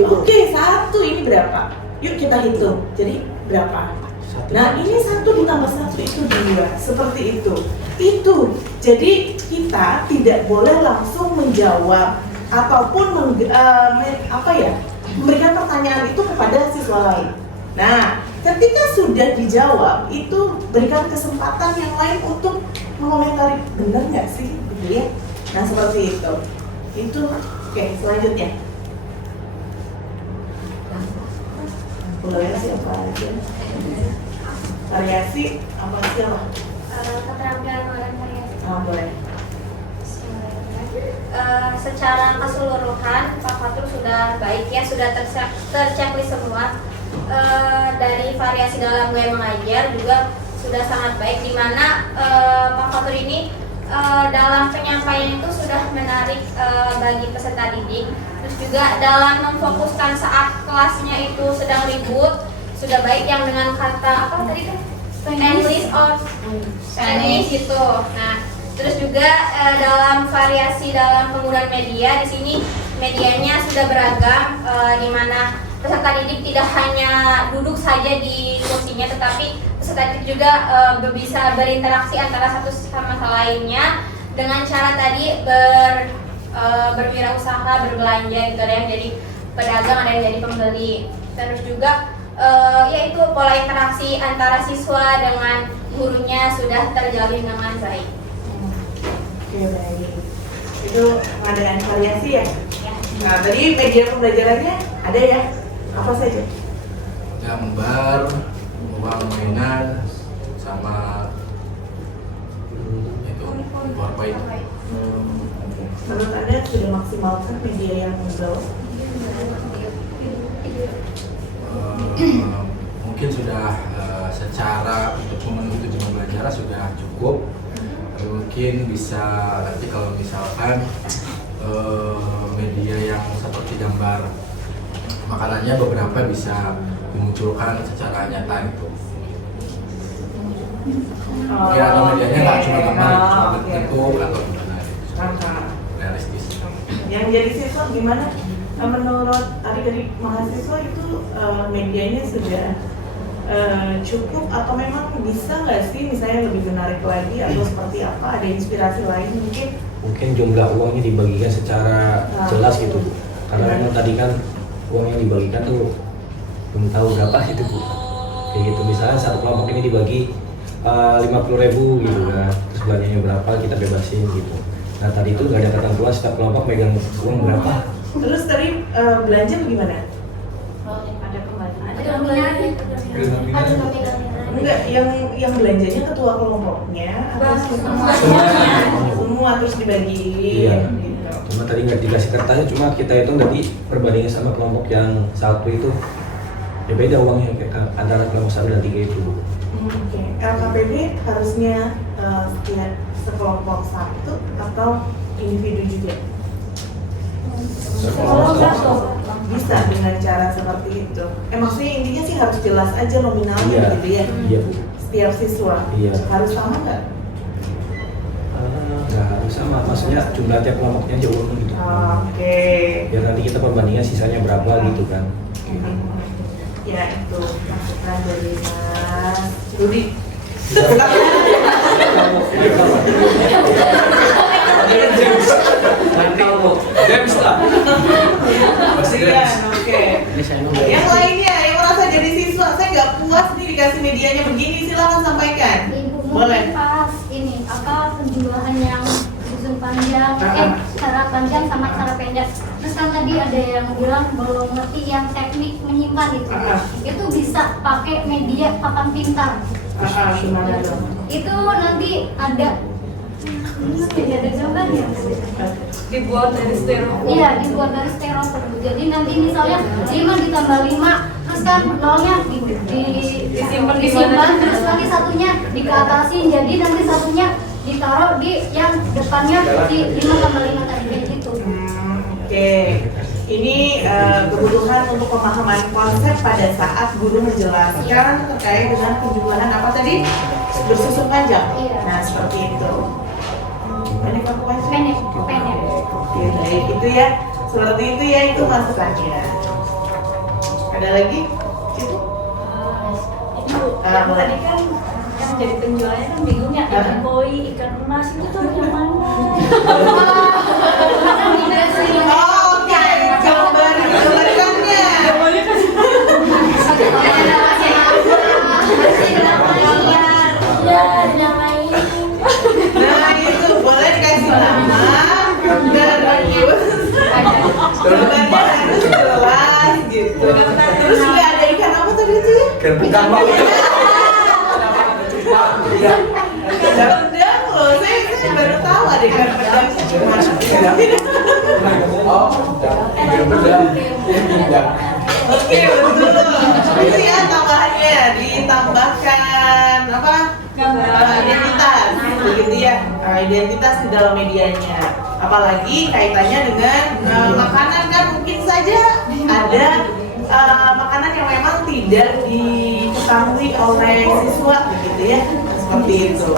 Oke, 1 ini berapa? Yuk kita hitung. Jadi berapa? Nah, ini 1 ditambah 1 itu 2. Seperti itu. Itu. Jadi kita tidak boleh langsung menjawab ataupun memberikan pertanyaan itu kepada siswa lain. Nah, ketika sudah dijawab, itu berikan kesempatan yang lain untuk mengomentari, benar nggak sih, gitu ya. Nah, seperti itu. Itu, oke, selanjutnya. Mulai siapa aja? Variasi apa siapa? Keterampilan mengenai variasi. Boleh. Secara keseluruhan Pak Fatur sudah baik ya, sudah terchecklist semua. Dari variasi dalam gaya mengajar juga sudah sangat baik, di mana Pak Fatur ini dalam penyampaian itu sudah menarik bagi peserta didik. Terus juga dalam memfokuskan saat kelasnya itu sedang ribut, sudah baik yang dengan kata apa tadi kan? English or Spanish gitu. Nah, terus juga dalam variasi dalam penggunaan media, di sini medianya sudah beragam, di mana peserta didik tidak hanya duduk saja di kursinya, tetapi peserta didik juga bisa berinteraksi antara satu sama lainnya dengan cara tadi berwirausaha, berbelanja gitu, ada yang jadi pedagang, ada yang jadi pembeli. Terus juga yaitu pola interaksi antara siswa dengan gurunya sudah terjalin dengan baik. Oke, baik. Itu pengadaan variasi ya? Nah, tadi media pembelajarannya ada ya? Apa saja? Gambar, uang mainan, sama itu PowerPoint. Menurut Anda sudah maksimalkan media yang dibawa? Mungkin sudah secara untuk memenuhi tujuan pembelajaran sudah cukup. Mungkin bisa nanti kalau misalkan media yang seperti gambar makanannya beberapa bisa dimunculkan secara nyata itu. Ya, atau medianya nggak cuma gambar, cuma bentuk atau gimana gitu. Realistis. Yang jadi siswa gimana? Menurut adik-adik mahasiswa itu medianya sudah cukup atau memang bisa nggak sih misalnya lebih menarik lagi atau seperti apa? Ada inspirasi lain mungkin? Mungkin jumlah uangnya dibagikan secara jelas gitu Bu. Karena memang tadi kan uang yang dibagikan tuh belum tahu berapa itu Bu. Kayak gitu, misalnya satu kelompok ini dibagi 50.000 gitu kan, terus belanjanya berapa kita bebasin gitu. Nah tadi itu nggak ada ketentuan setiap kelompok megang uang berapa. Terus tadi belanja bagaimana? Ada nominalnya. Enggak, yang belanjanya ketua kelompoknya atau semua terus dibagi. Iya. Gitu. Cuma tadi nggak dikasih kertasnya, cuma kita hitung tadi perbandingan sama kelompok yang satu itu ya beda uangnya antara kelompok 1 dan 3 itu. Oke. LKPD harusnya setiap sekelompok satu atau individu juga? Bisa dengan cara seperti itu. Maksudnya intinya sih harus jelas aja nominalnya gitu ya. Iya Bu. Setiap siswa. Iya. Harus sama nggak? Nggak harus sama, maksudnya jumlah tiap kelompoknya aja uang gitu. Oke. Biar nanti kita perbandingan sisanya berapa gitu kan. Ya itu masukan dari Mas Rudi. James lah. Iya, oke. Yang lainnya yang merasa jadi siswa, saya nggak puas nih dikasih medianya begini, silakan sampaikan. Ibu Boleh. mungkin pas ini apa penjualan yang susun panjang, cara panjang sama cara pendek. Terus kan tadi ada yang bilang belum ngerti yang teknik menyimpan itu. Itu bisa pakai media papan pintar. Gimana dong? Itu nanti ada gambar ya. Dibuat dari styrofoam. Iya, dibuat dari styrofoam. Jadi nanti misalnya 5 ditambah 5, terus kan nolnya disimpan, terus nanti satunya dikeatasin, jadi nanti satunya ditaruh di yang depannya di 5 tambah 5 tadi kayak gitu. Oke. Ini kebutuhan untuk pemahaman konsep pada saat guru menjelaskan terkait dengan penjumlahan apa tadi? Bersusun panjang. Iya. Nah, seperti itu. Pendek apa panjang? Pendek. Oke, baik. Itu ya. Seperti itu ya, itu masukannya. Ada lagi? Itu? Ibu, tadi kan yang jadi penjualnya kan bingung ya, ikan koi, ikan emas itu tuh yang mana? Oh, oke. Gambarkannya. Ya, dinamain. Nah, itu boleh dikasih nama dan bagus. Gambarnya harus jelas gitu. Terus nggak ada ikan apa tadi itu ya? Ikan pedang mau. Pedang loh, saya baru tahu ada ikan pedang cuma. Oh, ikan pedang. Oke, betul. Itu ya tambahannya, ditambahkan apa? Identitas, begitu ya. Identitas di dalam medianya. Apalagi kaitannya dengan makanan kan mungkin saja ada makanan yang memang tidak diketahui oleh siswa, begitu ya. Seperti itu.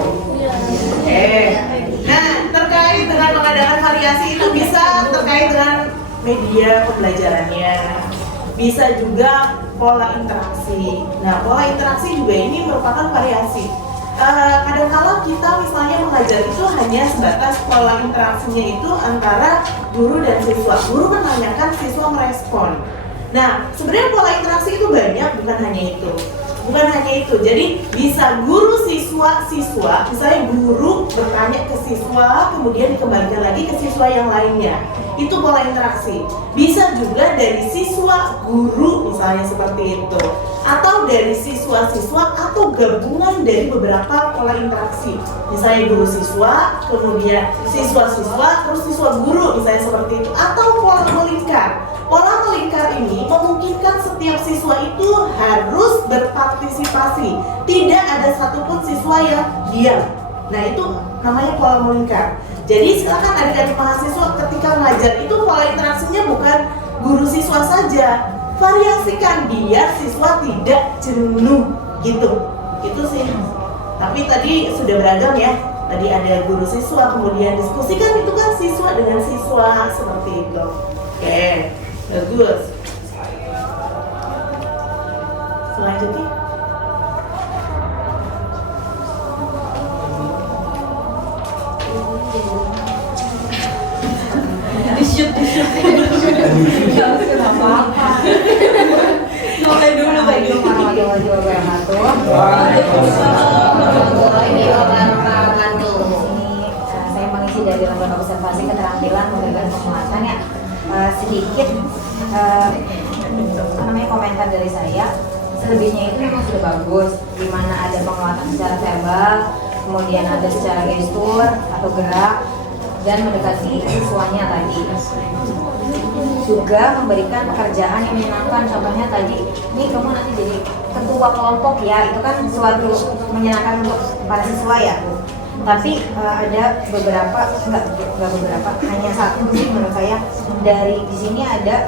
Nah, terkait dengan mengadakan variasi itu bisa terkait dengan media pembelajarannya, bisa juga pola interaksi. Nah, pola interaksi juga ini merupakan variasi. Kadang-kala kita misalnya mengajar itu hanya sebatas pola interaksinya itu antara guru dan siswa. Guru menanyakan, siswa merespon. Nah, sebenarnya pola interaksi itu banyak, bukan hanya itu. Bukan hanya itu, jadi bisa guru siswa, misalnya guru bertanya ke siswa, kemudian dikembalikan lagi ke siswa yang lainnya. Itu pola interaksi. Bisa juga dari siswa, guru misalnya seperti itu. Atau dari siswa-siswa atau gabungan dari beberapa pola interaksi. Misalnya guru siswa, kemudian siswa-siswa, terus siswa guru misalnya seperti itu. Atau pola melingkar. Pola melingkar ini memungkinkan setiap siswa itu harus berpartisipasi. Tidak ada satupun siswa yang diam. Nah, itu namanya pola melingkar. Jadi silakan adik-adik mahasiswa ketika mengajar itu pola interaksinya bukan guru siswa saja. Variasikan biar siswa tidak jenuh gitu. Itu sih. Tapi tadi sudah beragam ya. Tadi ada guru siswa, kemudian diskusikan itu kan siswa dengan siswa seperti itu. Oke. Bagus. Selanjutnya. Di-shoot. Kenapa? Mulai dulu baik. Warahmatullahi wabarakatuh. Ini saya mengisi dari lembaga observasi keterampilan memberikan penguatan ya. Sedikit komentar dari saya. Selebihnya itu memang sudah bagus, di mana ada penguatan secara verbal, kemudian ada secara gestur atau gerak, dan mendekati siswanya tadi. Juga memberikan pekerjaan yang menyenangkan. Contohnya tadi, ini kamu nanti jadi ketua kelompok ya, itu kan suatu menyenangkan untuk para siswa ya. Tapi ada beberapa, enggak beberapa, hanya satu sih menurut saya. Dari di sini ada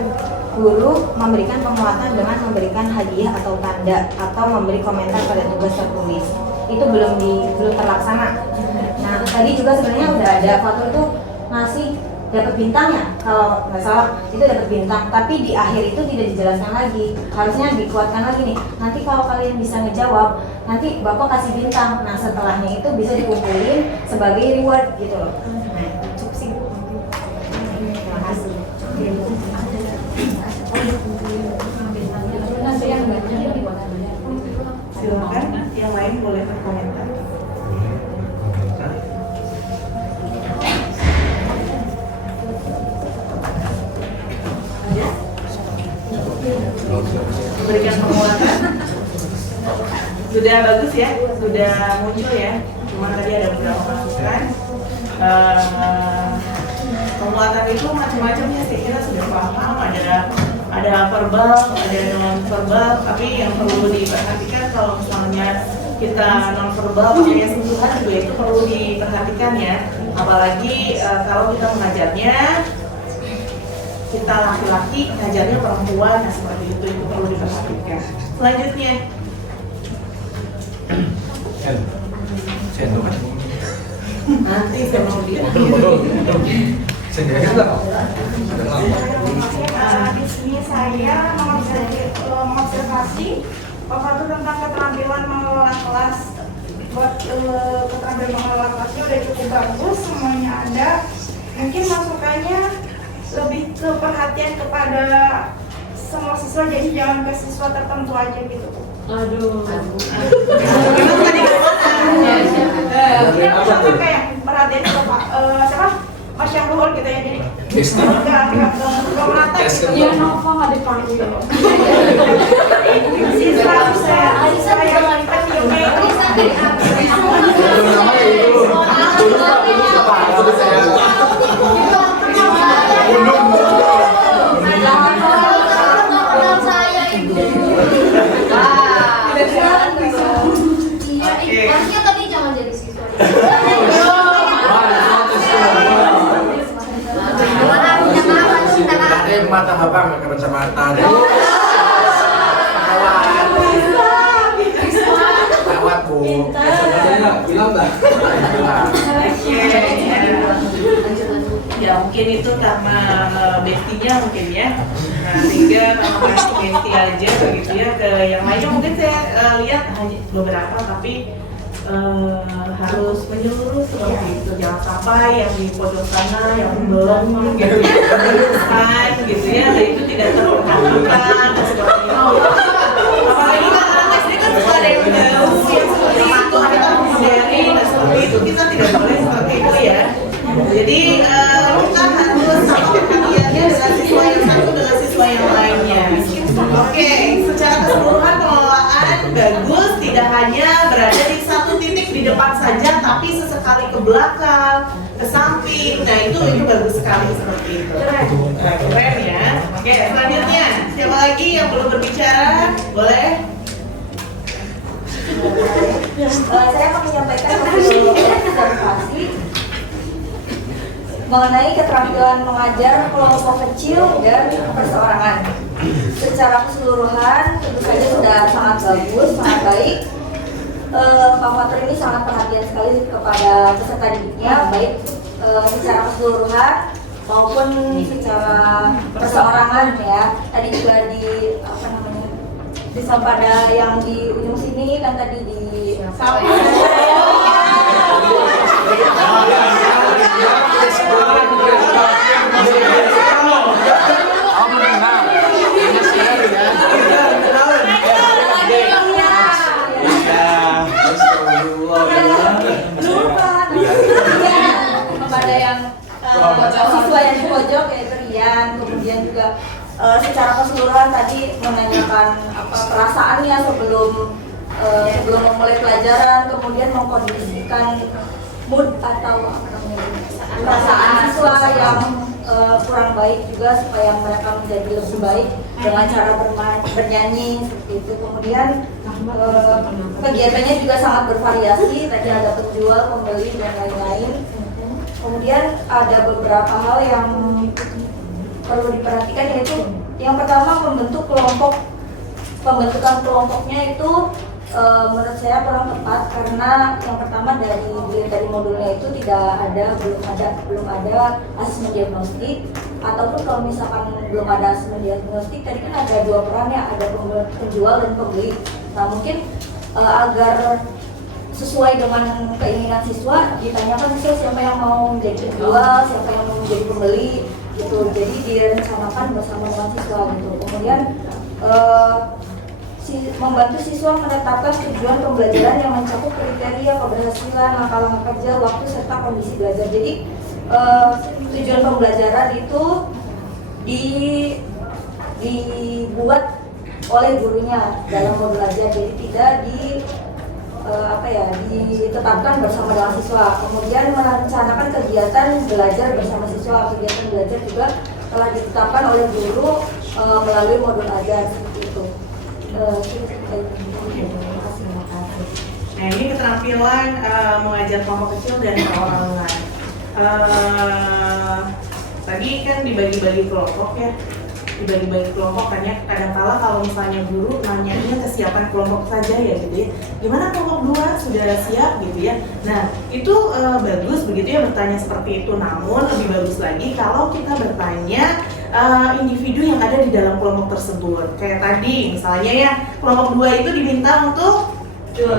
guru memberikan penguatan dengan memberikan hadiah atau tanda atau memberi komentar pada tugas tertulis. Itu belum terlaksana. Nah, tadi juga sebenarnya udah ada faktor itu ngasih dapat bintangnya, kalau nggak salah itu dapat bintang, tapi di akhir itu tidak dijelaskan lagi, harusnya dikuatkan lagi nih, nanti kalau kalian bisa ngejawab nanti bapak kasih bintang, nah setelahnya itu bisa dikumpulin sebagai reward gitu loh. Nah cukup sih. Terima kasih. Silakan yang lain boleh berkomentar. Berikan penguatan. Sudah bagus ya, sudah muncul ya. Cuma tadi ada beberapa masukan. Penguatan itu macam-macamnya sih, kita sudah paham, ada verbal, ada non verbal, tapi yang perlu diperhatikan kalau misalnya kita non verbal pakai sentuhan juga itu perlu diperhatikan ya. Apalagi kalau kita mengajarnya kita laki-laki, ngajarnya perempuan, nah seperti itu perlu diperhatikan. Selanjutnya nanti saya mau dia. Di sini saya mengobservasi bahwa itu tentang keterampilan mengelola kelas. Buat keterampilan mengelola kelasnya udah cukup bagus, semuanya ada. Mungkin masukannya lebih ke perhatian kepada semua siswa, jadi jangan ke siswa tertentu aja gitu. Aduh. Kayak perhatian ke siapa? Mas Syahrul gitu ya, jadi enggak merata gitu. Iya, Nova nggak dipanggil. Siswa saya Harusnya tadi jangan jadi siswa. Mata abang ke kacamata deh. Lewat bu. Bilang dah. Ya mungkin itu karena bestinya mungkin ya. Nah sehingga karena besti aja begitu ya, ke yang lainnya mungkin saya lihat hanya beberapa, tapi harus menyeluruh seperti itu, jangan sampai yang di pojok sana yang belum gitu ya, kan gitu ya, itu tidak terperhatikan seperti itu. Apalagi kan anak SD kan suka ada yang jauh yang seperti itu, kita menghindari, nah seperti itu kita tidak boleh seperti itu ya. Jadi kita harus sama perhatiannya dengan siswa yang satu dengan siswa yang lainnya. Oke, secara keseluruhan pengelolaan bagus, tidak hanya berada di satu titik di depan saja, tapi sesekali ke belakang, ke samping. Nah itu bagus sekali seperti itu. Keren ya. Oke, selanjutnya siapa lagi yang belum berbicara? Boleh? Saya akan menyampaikan observasi mengenai keterampilan mengajar kelompok kecil dan perseorangan. Secara keseluruhan tentu saja sudah sangat bagus, sangat baik. Pak Fatur ini sangat perhatian sekali kepada peserta didiknya, baik secara keseluruhan maupun secara perseorangan ya. Tadi juga di pada yang di ujung sini kan tadi di kepada yang siswa yang di pojok yaitu Rian, kemudian juga secara keseluruhan tadi menanyakan perasaannya sebelum memulai pelajaran, kemudian mengkondisikan mood atau perasaan siswa yang kurang baik juga supaya mereka menjadi lebih baik dengan cara bernyanyi seperti itu. Kemudian kegiatannya juga sangat bervariasi, tadi ada penjual, pembeli dan lain-lain. Kemudian ada beberapa hal yang perlu diperhatikan, yaitu yang pertama pembentukan kelompoknya itu menurut saya kurang tepat karena yang pertama dari modulnya itu belum ada asesmen diagnostik, ataupun kalau misalkan belum ada asesmen diagnostik tadi kan ada dua peran ya, ada penjual dan pembeli. Nah mungkin agar sesuai dengan keinginan siswa ditanyakan siswa siapa yang mau menjadi penjual, siapa yang mau menjadi pembeli gitu. Jadi direncanakan bersama dengan siswa gitu. Kemudian membantu siswa menetapkan tujuan pembelajaran yang mencakup kriteria keberhasilan, langkah-langkah kerja, waktu serta kondisi belajar. Jadi tujuan pembelajaran itu dibuat oleh gurunya dalam modul ajar, jadi tidak ditetapkan bersama dengan siswa. Kemudian merencanakan kegiatan belajar bersama siswa. Kegiatan belajar juga telah ditetapkan oleh guru melalui modul ajar seperti itu. Nah ini keterampilan mengajar kelompok kecil dan perorangan. Tadi kan dibagi-bagi kelompok ya, dibagi-bagi kelompok kan ya. Kadang-kala kalau misalnya guru nanyanya kesiapan kelompok saja ya gitu ya, gimana kelompok 2 sudah siap gitu ya. Nah itu bagus begitu ya bertanya seperti itu. Namun lebih bagus lagi kalau kita bertanya individu yang ada di dalam kelompok tersebut. Kayak tadi misalnya ya, kelompok 2 itu diminta untuk jual.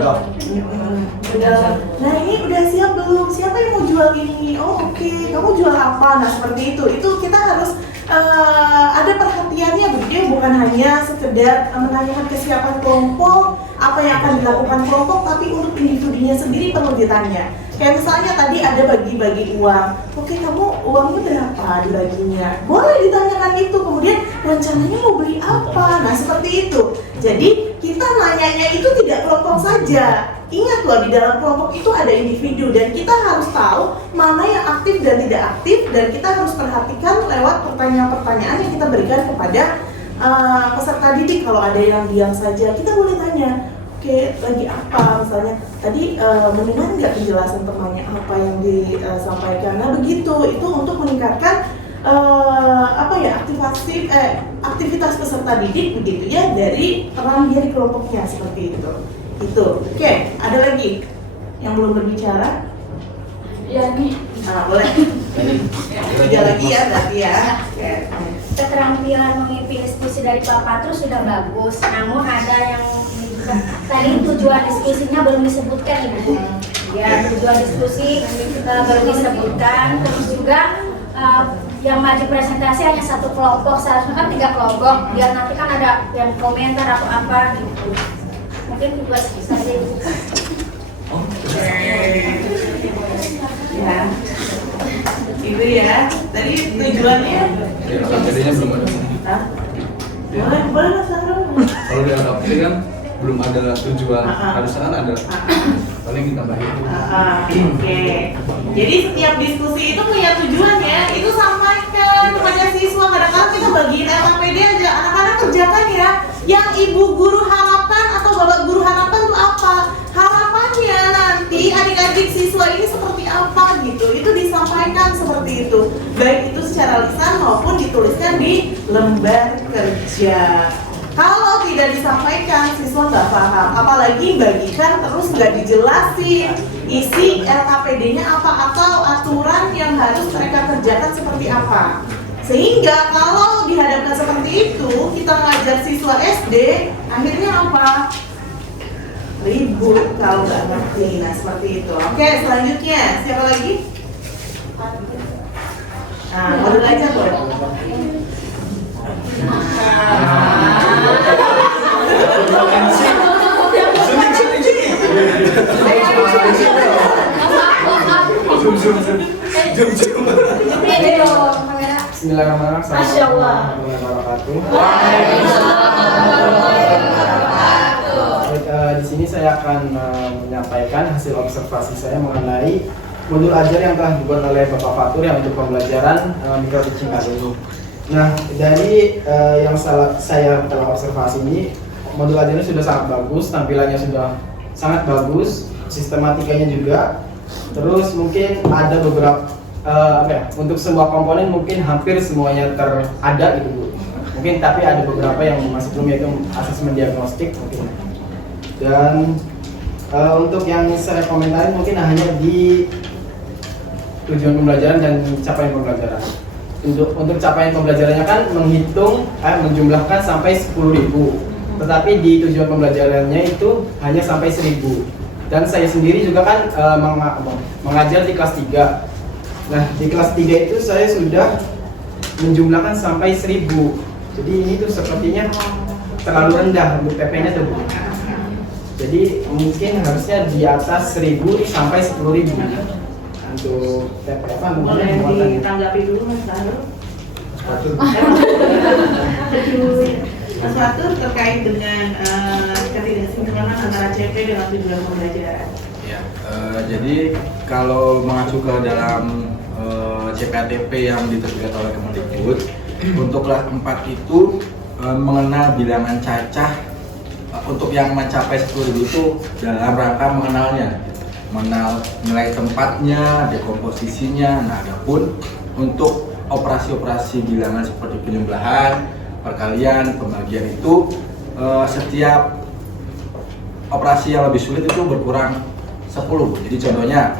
Nah ini udah siap belum? Siapa yang mau jual ini? Oh oke, kamu jual apa? Nah seperti itu kita harus ada perhatiannya begitu ya, bukan hanya sekedar menanyakan kesiapan kelompok, apa yang akan dilakukan kelompok, tapi untuk individunya sendiri perlu ditanya. Kayak misalnya tadi ada bagi-bagi uang, oke kamu uangnya berapa dibaginya? Boleh ditanyakan itu, kemudian rencananya mau beli apa? Nah seperti itu. Jadi kita nanyanya itu tidak kelompok saja. Ingat loh, di dalam kelompok itu ada individu dan kita harus tahu mana yang aktif dan tidak aktif, dan kita harus perhatikan lewat pertanyaan-pertanyaan yang kita berikan kepada peserta didik. Kalau ada yang diam saja, kita boleh tanya, oke, lagi apa? Misalnya tadi mendengar nggak penjelasan temannya apa yang disampaikan? Nah begitu, itu untuk meningkatkan aktivitas peserta didik begitu ya, dari peran dia di kelompoknya seperti itu. Itu. Oke, ada lagi yang belum berbicara? Ya nih. Nah, boleh. Tiga lagi ya berarti ya. Oke. Keterampilan memimpin diskusi dari Pak Patru sudah bagus, namun ada yang tadi tujuan diskusinya belum disebutkan Ibu. Ya, tujuan diskusi belum disebutkan. Terus juga yang maju presentasi hanya satu kelompok, seharusnya kan 3 kelompok. Biar nanti kan ada yang komentar atau apa gitu. Mungkin buat saja. Ya. Itu ya. Tadi tujuannya? Jadinya belum ada. Hah? Boleh Mas Sahrul. Kalau di adopsi kan belum ada tujuan, harusnya kan ada. Paling kita bahas. Oke. Jadi setiap diskusi itu punya tujuan ya. Itu sampaikan kepada siswa. Kadang-kadang kita bagiin LKPD aja, anak-anak kerjakan ya. Yang ibu guru harapkan atau bapak guru harapkan itu apa? Harapannya nanti adik-adik siswa ini seperti apa gitu. Itu disampaikan seperti itu. Baik itu secara lisan maupun dituliskan di lembar kerja. Kalau tidak disampaikan, siswa nggak paham. Apalagi bagikan terus nggak dijelasin isi LKPD-nya apa atau aturan yang harus mereka kerjakan seperti apa. Sehingga kalau dihadapkan seperti itu, kita ngajar siswa SD, akhirnya apa? Ribut kalau nggak ngerti. Nah seperti itu. Oke, selanjutnya siapa lagi? Nah, modul aja boleh. Bismillahirrahmanirrahim. Masya Allah. Di sini saya akan menyampaikan hasil observasi saya mengenai modul ajar yang telah dibuat oleh Bapak Fatur yang untuk pembelajaran mikro teaching ini. Nah, dari yang saya telah observasi ini, modul ajarnya sudah sangat bagus, tampilannya sudah sangat bagus, sistematikanya juga. Terus mungkin ada beberapa untuk semua komponen mungkin hampir semuanya terada gitu Bu. Mungkin tapi ada beberapa yang masih belum, yaitu asesmen diagnostik mungkin. Dan untuk yang saya komentarin mungkin hanya di tujuan pembelajaran dan capaian pembelajaran. Untuk capaian pembelajarannya kan menjumlahkan sampai 10.000, tetapi di tujuan pembelajarannya itu hanya sampai 1.000. Dan saya sendiri juga kan mengajar di kelas 3. Nah, di kelas 3 itu saya sudah menjumlahkan sampai 1.000. Jadi ini tuh sepertinya terlalu rendah untuk PP-nya tuh. Jadi mungkin harusnya di atas 1.000 sampai 10.000 untuk PP apa namanya? Boleh ditanggapi dulu Mas Fatur. Mas Fatur terkait dengan ketidaksinkronan antara CP dengan tujuan pembelajaran. Ya, jadi kalau mengacu ke dalam CPATP yang diterbitkan oleh Kemendikbud, untuk kelas 4 itu mengenal bilangan cacah untuk yang mencapai 10.000 itu dalam rangka mengenal nilai tempatnya, dekomposisinya. Nah, adapun untuk operasi-operasi bilangan seperti penjumlahan, perkalian, pembagian itu setiap operasi yang lebih sulit itu berkurang 10. Jadi contohnya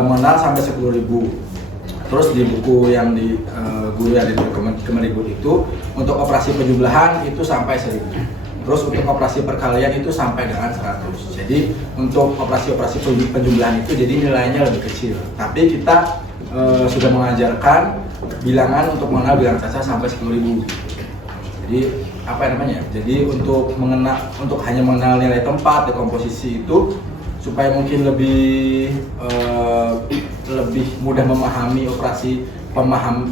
mengenal sampai 10.000. Terus di buku yang di guru yang di Kemendikbud itu untuk operasi penjumlahan itu sampai 1.000. Terus untuk operasi perkalian itu sampai dengan 100. Jadi untuk operasi-operasi penjumlahan itu jadi nilainya lebih kecil. Tapi kita sudah mengajarkan bilangan untuk mengenal bilangan cacah sampai 10.000. Jadi apa namanya? Jadi untuk hanya mengenal nilai tempat, dekomposisi itu supaya mungkin lebih mudah memahami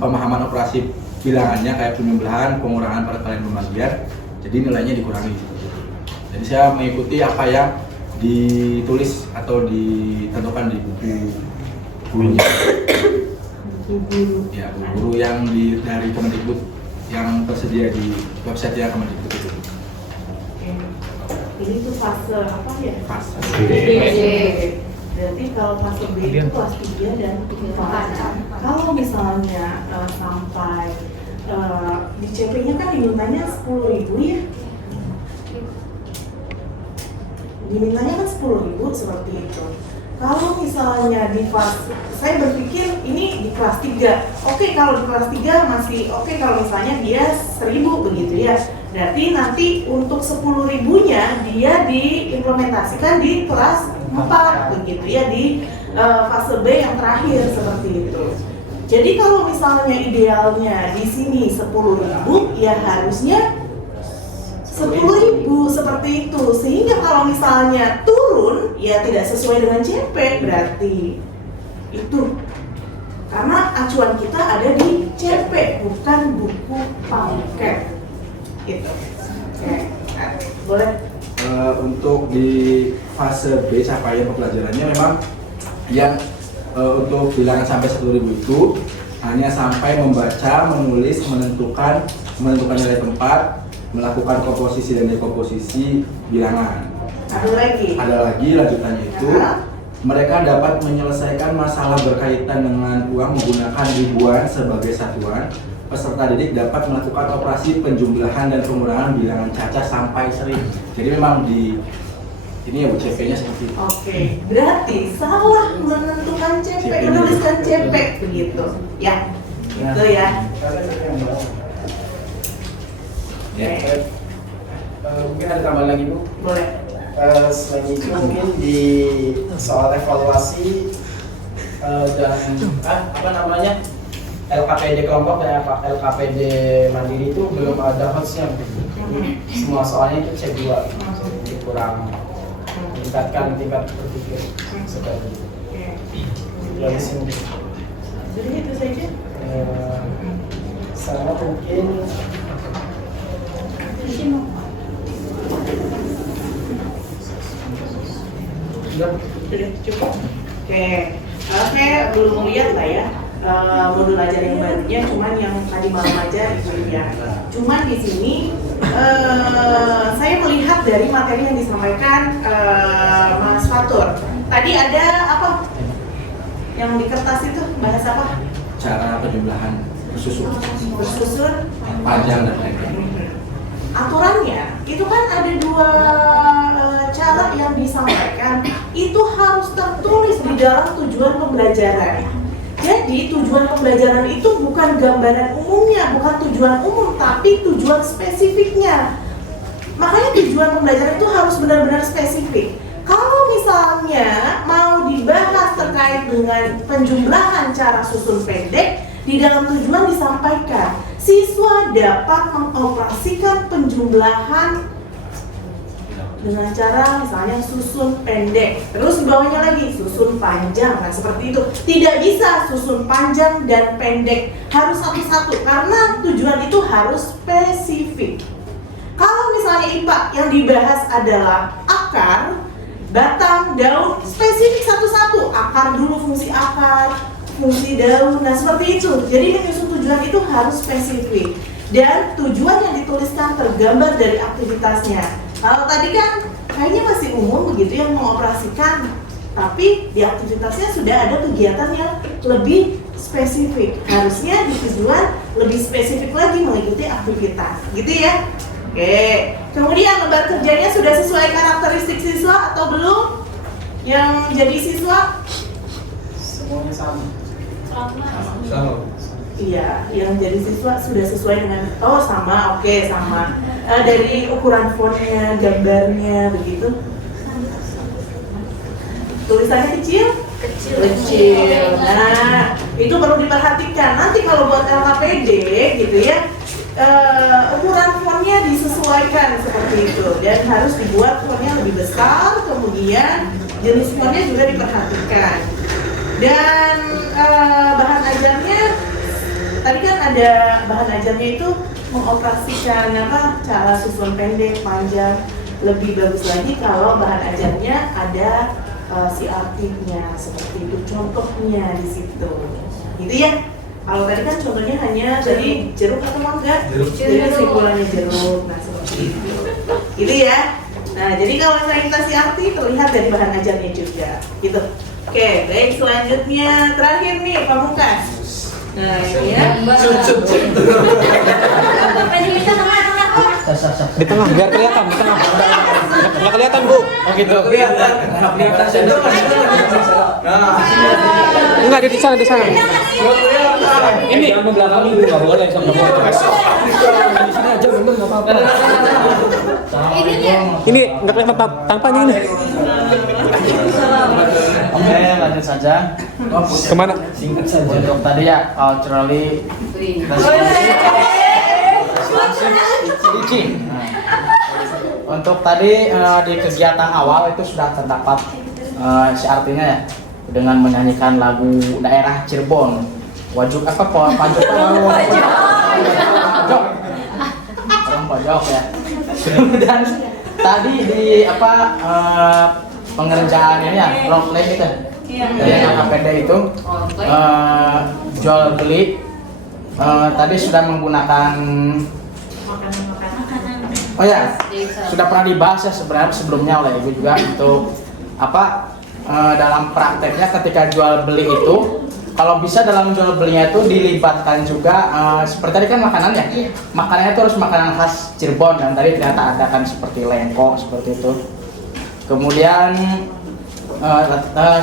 pemahaman operasi bilangannya kayak penjumlahan, pengurangan, perkalian, pembagian. Jadi nilainya dikurangi. Jadi saya mengikuti apa yang ditulis atau ditentukan di buku gurunya. Ya, guru yang dari Kemendikbud yang tersedia di website yang Kemendikbud itu. Ini tuh fase apa ya? Fase B. Berarti kalau fase B itu kelas 3 dan 4. Kalau misalnya sampai di CP-nya kan dimintanya 10.000 ya. Dimintanya kan 10.000 seperti itu. Kalau misalnya di fase, saya berpikir ini di kelas 3. Oke, kalau di kelas 3 masih oke kalau misalnya dia 1.000 begitu ya. Berarti nanti untuk 10.000-nya dia diimplementasikan di kelas 4 begitu ya, di fase B yang terakhir seperti itu. Jadi kalau misalnya idealnya di sini 10.000 ya harusnya 10.000 seperti itu. Sehingga kalau misalnya turun ya tidak sesuai dengan CP berarti itu. Karena acuan kita ada di CP bukan buku paket. Gitu. Oke. Boleh. Untuk di fase B capaian pembelajarannya memang yang untuk bilangan sampai 10.000 itu hanya sampai membaca, menulis, menentukan nilai tempat, melakukan komposisi dan dekomposisi bilangan. Ada lagi lanjutannya itu mereka dapat menyelesaikan masalah berkaitan dengan uang menggunakan ribuan sebagai satuan. Peserta didik dapat melakukan operasi penjumlahan dan pengurangan bilangan cacah sampai 1.000. Jadi memang di ini ya Bu, CP-nya seperti itu. Oke, berarti salah menentukan CP, menuliskan CP begitu. Ya, itu ya. Mungkin ada tambahan lagi Bu? Boleh. Selain itu mungkin di soal evaluasi dan apa namanya LKPD kelompok dan LKPD mandiri itu belum ada hostnya. Semua soalnya itu C2, jadi kurang meningkatkan tingkat berpikir seperti itu. Ya di sini. Jadi itu saja. Sama mungkin. Sudah cukup. Oke, saya belum melihat lah ya modul ajar yang barunya, cuman yang tadi malam aja itu ya. Cuman di sini saya melihat dari materi yang disampaikan Mas Fatur. Tadi ada apa? Yang di kertas itu bahas apa? Cara penjumlahan bersusun, panjang dan lain-lain. aturannya itu kan ada dua cara apa yang disampaikan itu harus tertulis di dalam tujuan pembelajaran. Jadi tujuan pembelajaran itu bukan gambaran umumnya, bukan tujuan umum, tapi tujuan spesifiknya. Makanya tujuan pembelajaran itu harus benar-benar spesifik. Kalau misalnya mau dibahas terkait dengan penjumlahan cara susun pendek, di dalam tujuan disampaikan siswa dapat mengoperasikan penjumlahan dengan cara misalnya susun pendek, terus di bawahnya lagi susun panjang. Nah seperti itu. Tidak bisa susun panjang dan pendek, harus satu-satu karena tujuan itu harus spesifik. Kalau misalnya IPA yang dibahas adalah akar, batang, daun, spesifik satu-satu. Akar dulu, fungsi akar, fungsi daun, nah seperti itu. Jadi menyusun tujuan itu harus spesifik. Dan tujuan yang dituliskan tergambar dari aktivitasnya. Kalau tadi kan kayaknya masih umum begitu yang mengoperasikan, tapi di aktivitasnya sudah ada kegiatan yang lebih spesifik. Harusnya di tujuan lebih spesifik lagi mengikuti aktivitas, gitu ya. Oke, kemudian lembar kerjanya sudah sesuai karakteristik siswa atau belum? Yang jadi siswa? Semuanya sama. Sama. Iya, yang jadi siswa sudah sesuai dengan sama, oke, sama. Dari ukuran fontnya, gambarnya, begitu. Tulisannya kecil? Kecil. Nah, itu perlu diperhatikan. Nanti kalau buat LKPD, gitu ya, ukuran fontnya disesuaikan seperti itu dan harus dibuat fontnya lebih besar. Kemudian jenis fontnya juga diperhatikan. Dan bahan ajarnya, tadi kan ada bahan ajarnya itu mengoperasikan cara susun pendek, panjang. Lebih bagus lagi kalau bahan ajarnya ada CRT-nya seperti itu, contohnya di situ, gitu ya. Kalau tadi kan contohnya hanya dari jeruk atau mangga, jadi kesimpulannya jeruk, nah seperti itu, gitu ya. Nah jadi kalau misalnya kita CRT terlihat dari bahan ajarnya juga, gitu. Oke, baik, selanjutnya terakhir nih Pamungkas. Nah ini ya. Di tengah biar kelihatan, di tengah. Nggak kelihatan Bu. Oh gitu. Kelihatan. Enggak di sana, di sana. Ini yang belakang ini nggak boleh sama foto. Di sini aja bener nggak apa-apa. Ini nggak kelihatan tampaknya ini. Oke, lanjut saja. Kemana? Singkat saja. Untuk tadi ya culturally teaching. Untuk tadi di kegiatan awal itu sudah terdapat artinya ya, dengan menyanyikan lagu daerah Cirebon. Wajuk apa pojok pojok ya. Dan tadi di pengerjaannya ya role play gitu. Dari KPD itu jual beli tadi sudah menggunakan sudah pernah dibahas ya sebenarnya sebelumnya oleh Ibu juga untuk dalam prakteknya ketika jual beli itu kalau bisa dalam jual belinya itu dilibatkan juga seperti tadi kan makanan ya, makanannya itu harus makanan khas Cirebon dan tadi ternyata ada kan seperti lengko seperti itu. Kemudian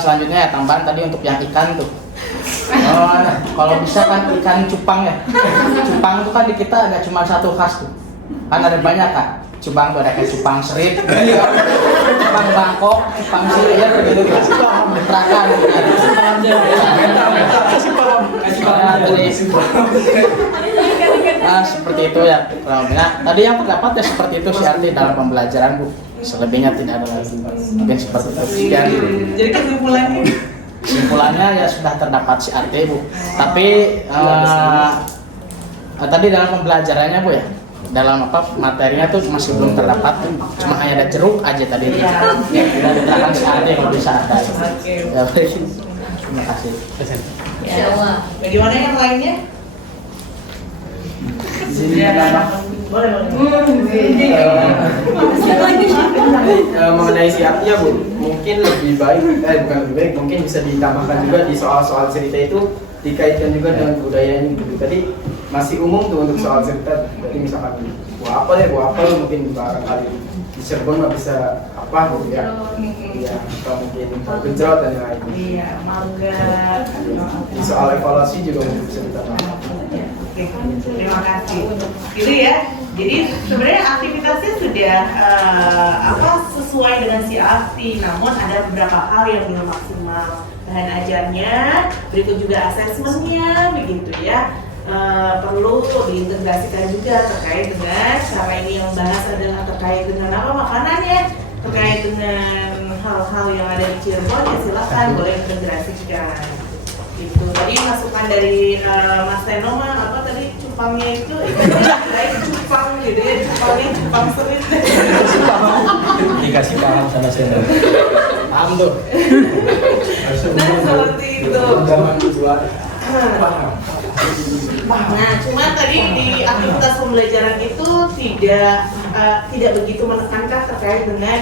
selanjutnya ya tambahan tadi untuk yang ikan tuh. Kalau bisa kan ikan cupang ya. Cupang itu kan di kita ada cuma satu khas tuh. Kan ada banyak kan. Cupang tuh ada kayak cupang serip, cupang bangkok, cupang silir begitu gitu. Diterangkan. Seperti itu ya. Nah, tadi yang terdapat ya seperti itu sih arti dalam pembelajaran Bu. Selebihnya tidak ada lagi. Mungkin seperti itu. Jadi kesimpulannya ya sudah terdapat CRT Bu. Tapi tadi dalam pembelajarannya Bu ya, dalam materinya tuh masih belum terdapat. Cuma hanya ada jeruk aja tadi. Tidak diterangkan CRT kalau bisa ada. Ya, terima kasih. Ya. Bagaimana yang lainnya? Boleh. Mengenai siapnya Bu, mungkin lebih baik, bukan lebih baik, mungkin bisa ditambahkan juga di soal-soal cerita itu dikaitkan juga dengan budaya ini. Tadi masih umum tuh untuk soal cerita, jadi misalkan buah apel mungkin barangkali di Cirebon nggak bisa apa gitu ya. Iya, atau mungkin genjot dan lain-lain. Iya, mangga. Di soal evaluasi juga mungkin bisa ditambah. Oke, terima kasih. Gitu ya. Jadi sebenarnya aktivitasnya sudah sesuai dengan si akti, namun ada beberapa hal yang belum maksimal. Bahan ajarnya, berikut juga asesmennya, begitu ya. Perlu diintegrasikan juga terkait dengan cara ini yang bahas adalah terkait dengan apa makanannya, terkait dengan hal-hal yang ada di Cirebon ya silakan boleh integrasikan. Itu tadi masukan dari Mas Teno apa tadi cupangnya itu cupang gitu ya, cupang serit. Dikasih paham sama saya. Paham tuh. Nah seperti itu. Nah, cuma tadi di aktivitas pembelajaran itu tidak begitu menekankan terkait dengan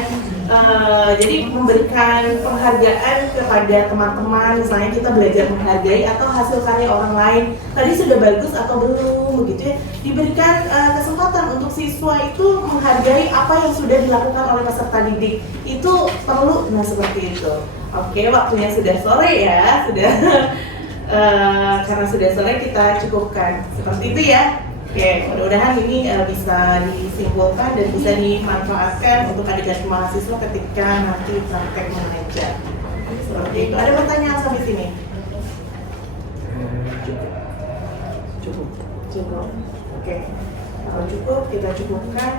jadi memberikan penghargaan kepada teman-teman, misalnya kita belajar menghargai atau hasil karya orang lain tadi sudah bagus atau belum begitu ya, diberikan kesempatan untuk siswa itu menghargai apa yang sudah dilakukan oleh peserta didik itu perlu. Nah seperti itu. Oke, waktunya sudah sore ya, sudah karena sudah sore kita cukupkan seperti itu ya. Oke, mudah-mudahan ini bisa disimpulkan dan bisa dimanfaatkan untuk adik-adik mahasiswa ketika nanti praktek mengajar. Seperti itu. Ada pertanyaan sampai sini? Cukup. Oke, kalau cukup kita cukupkan.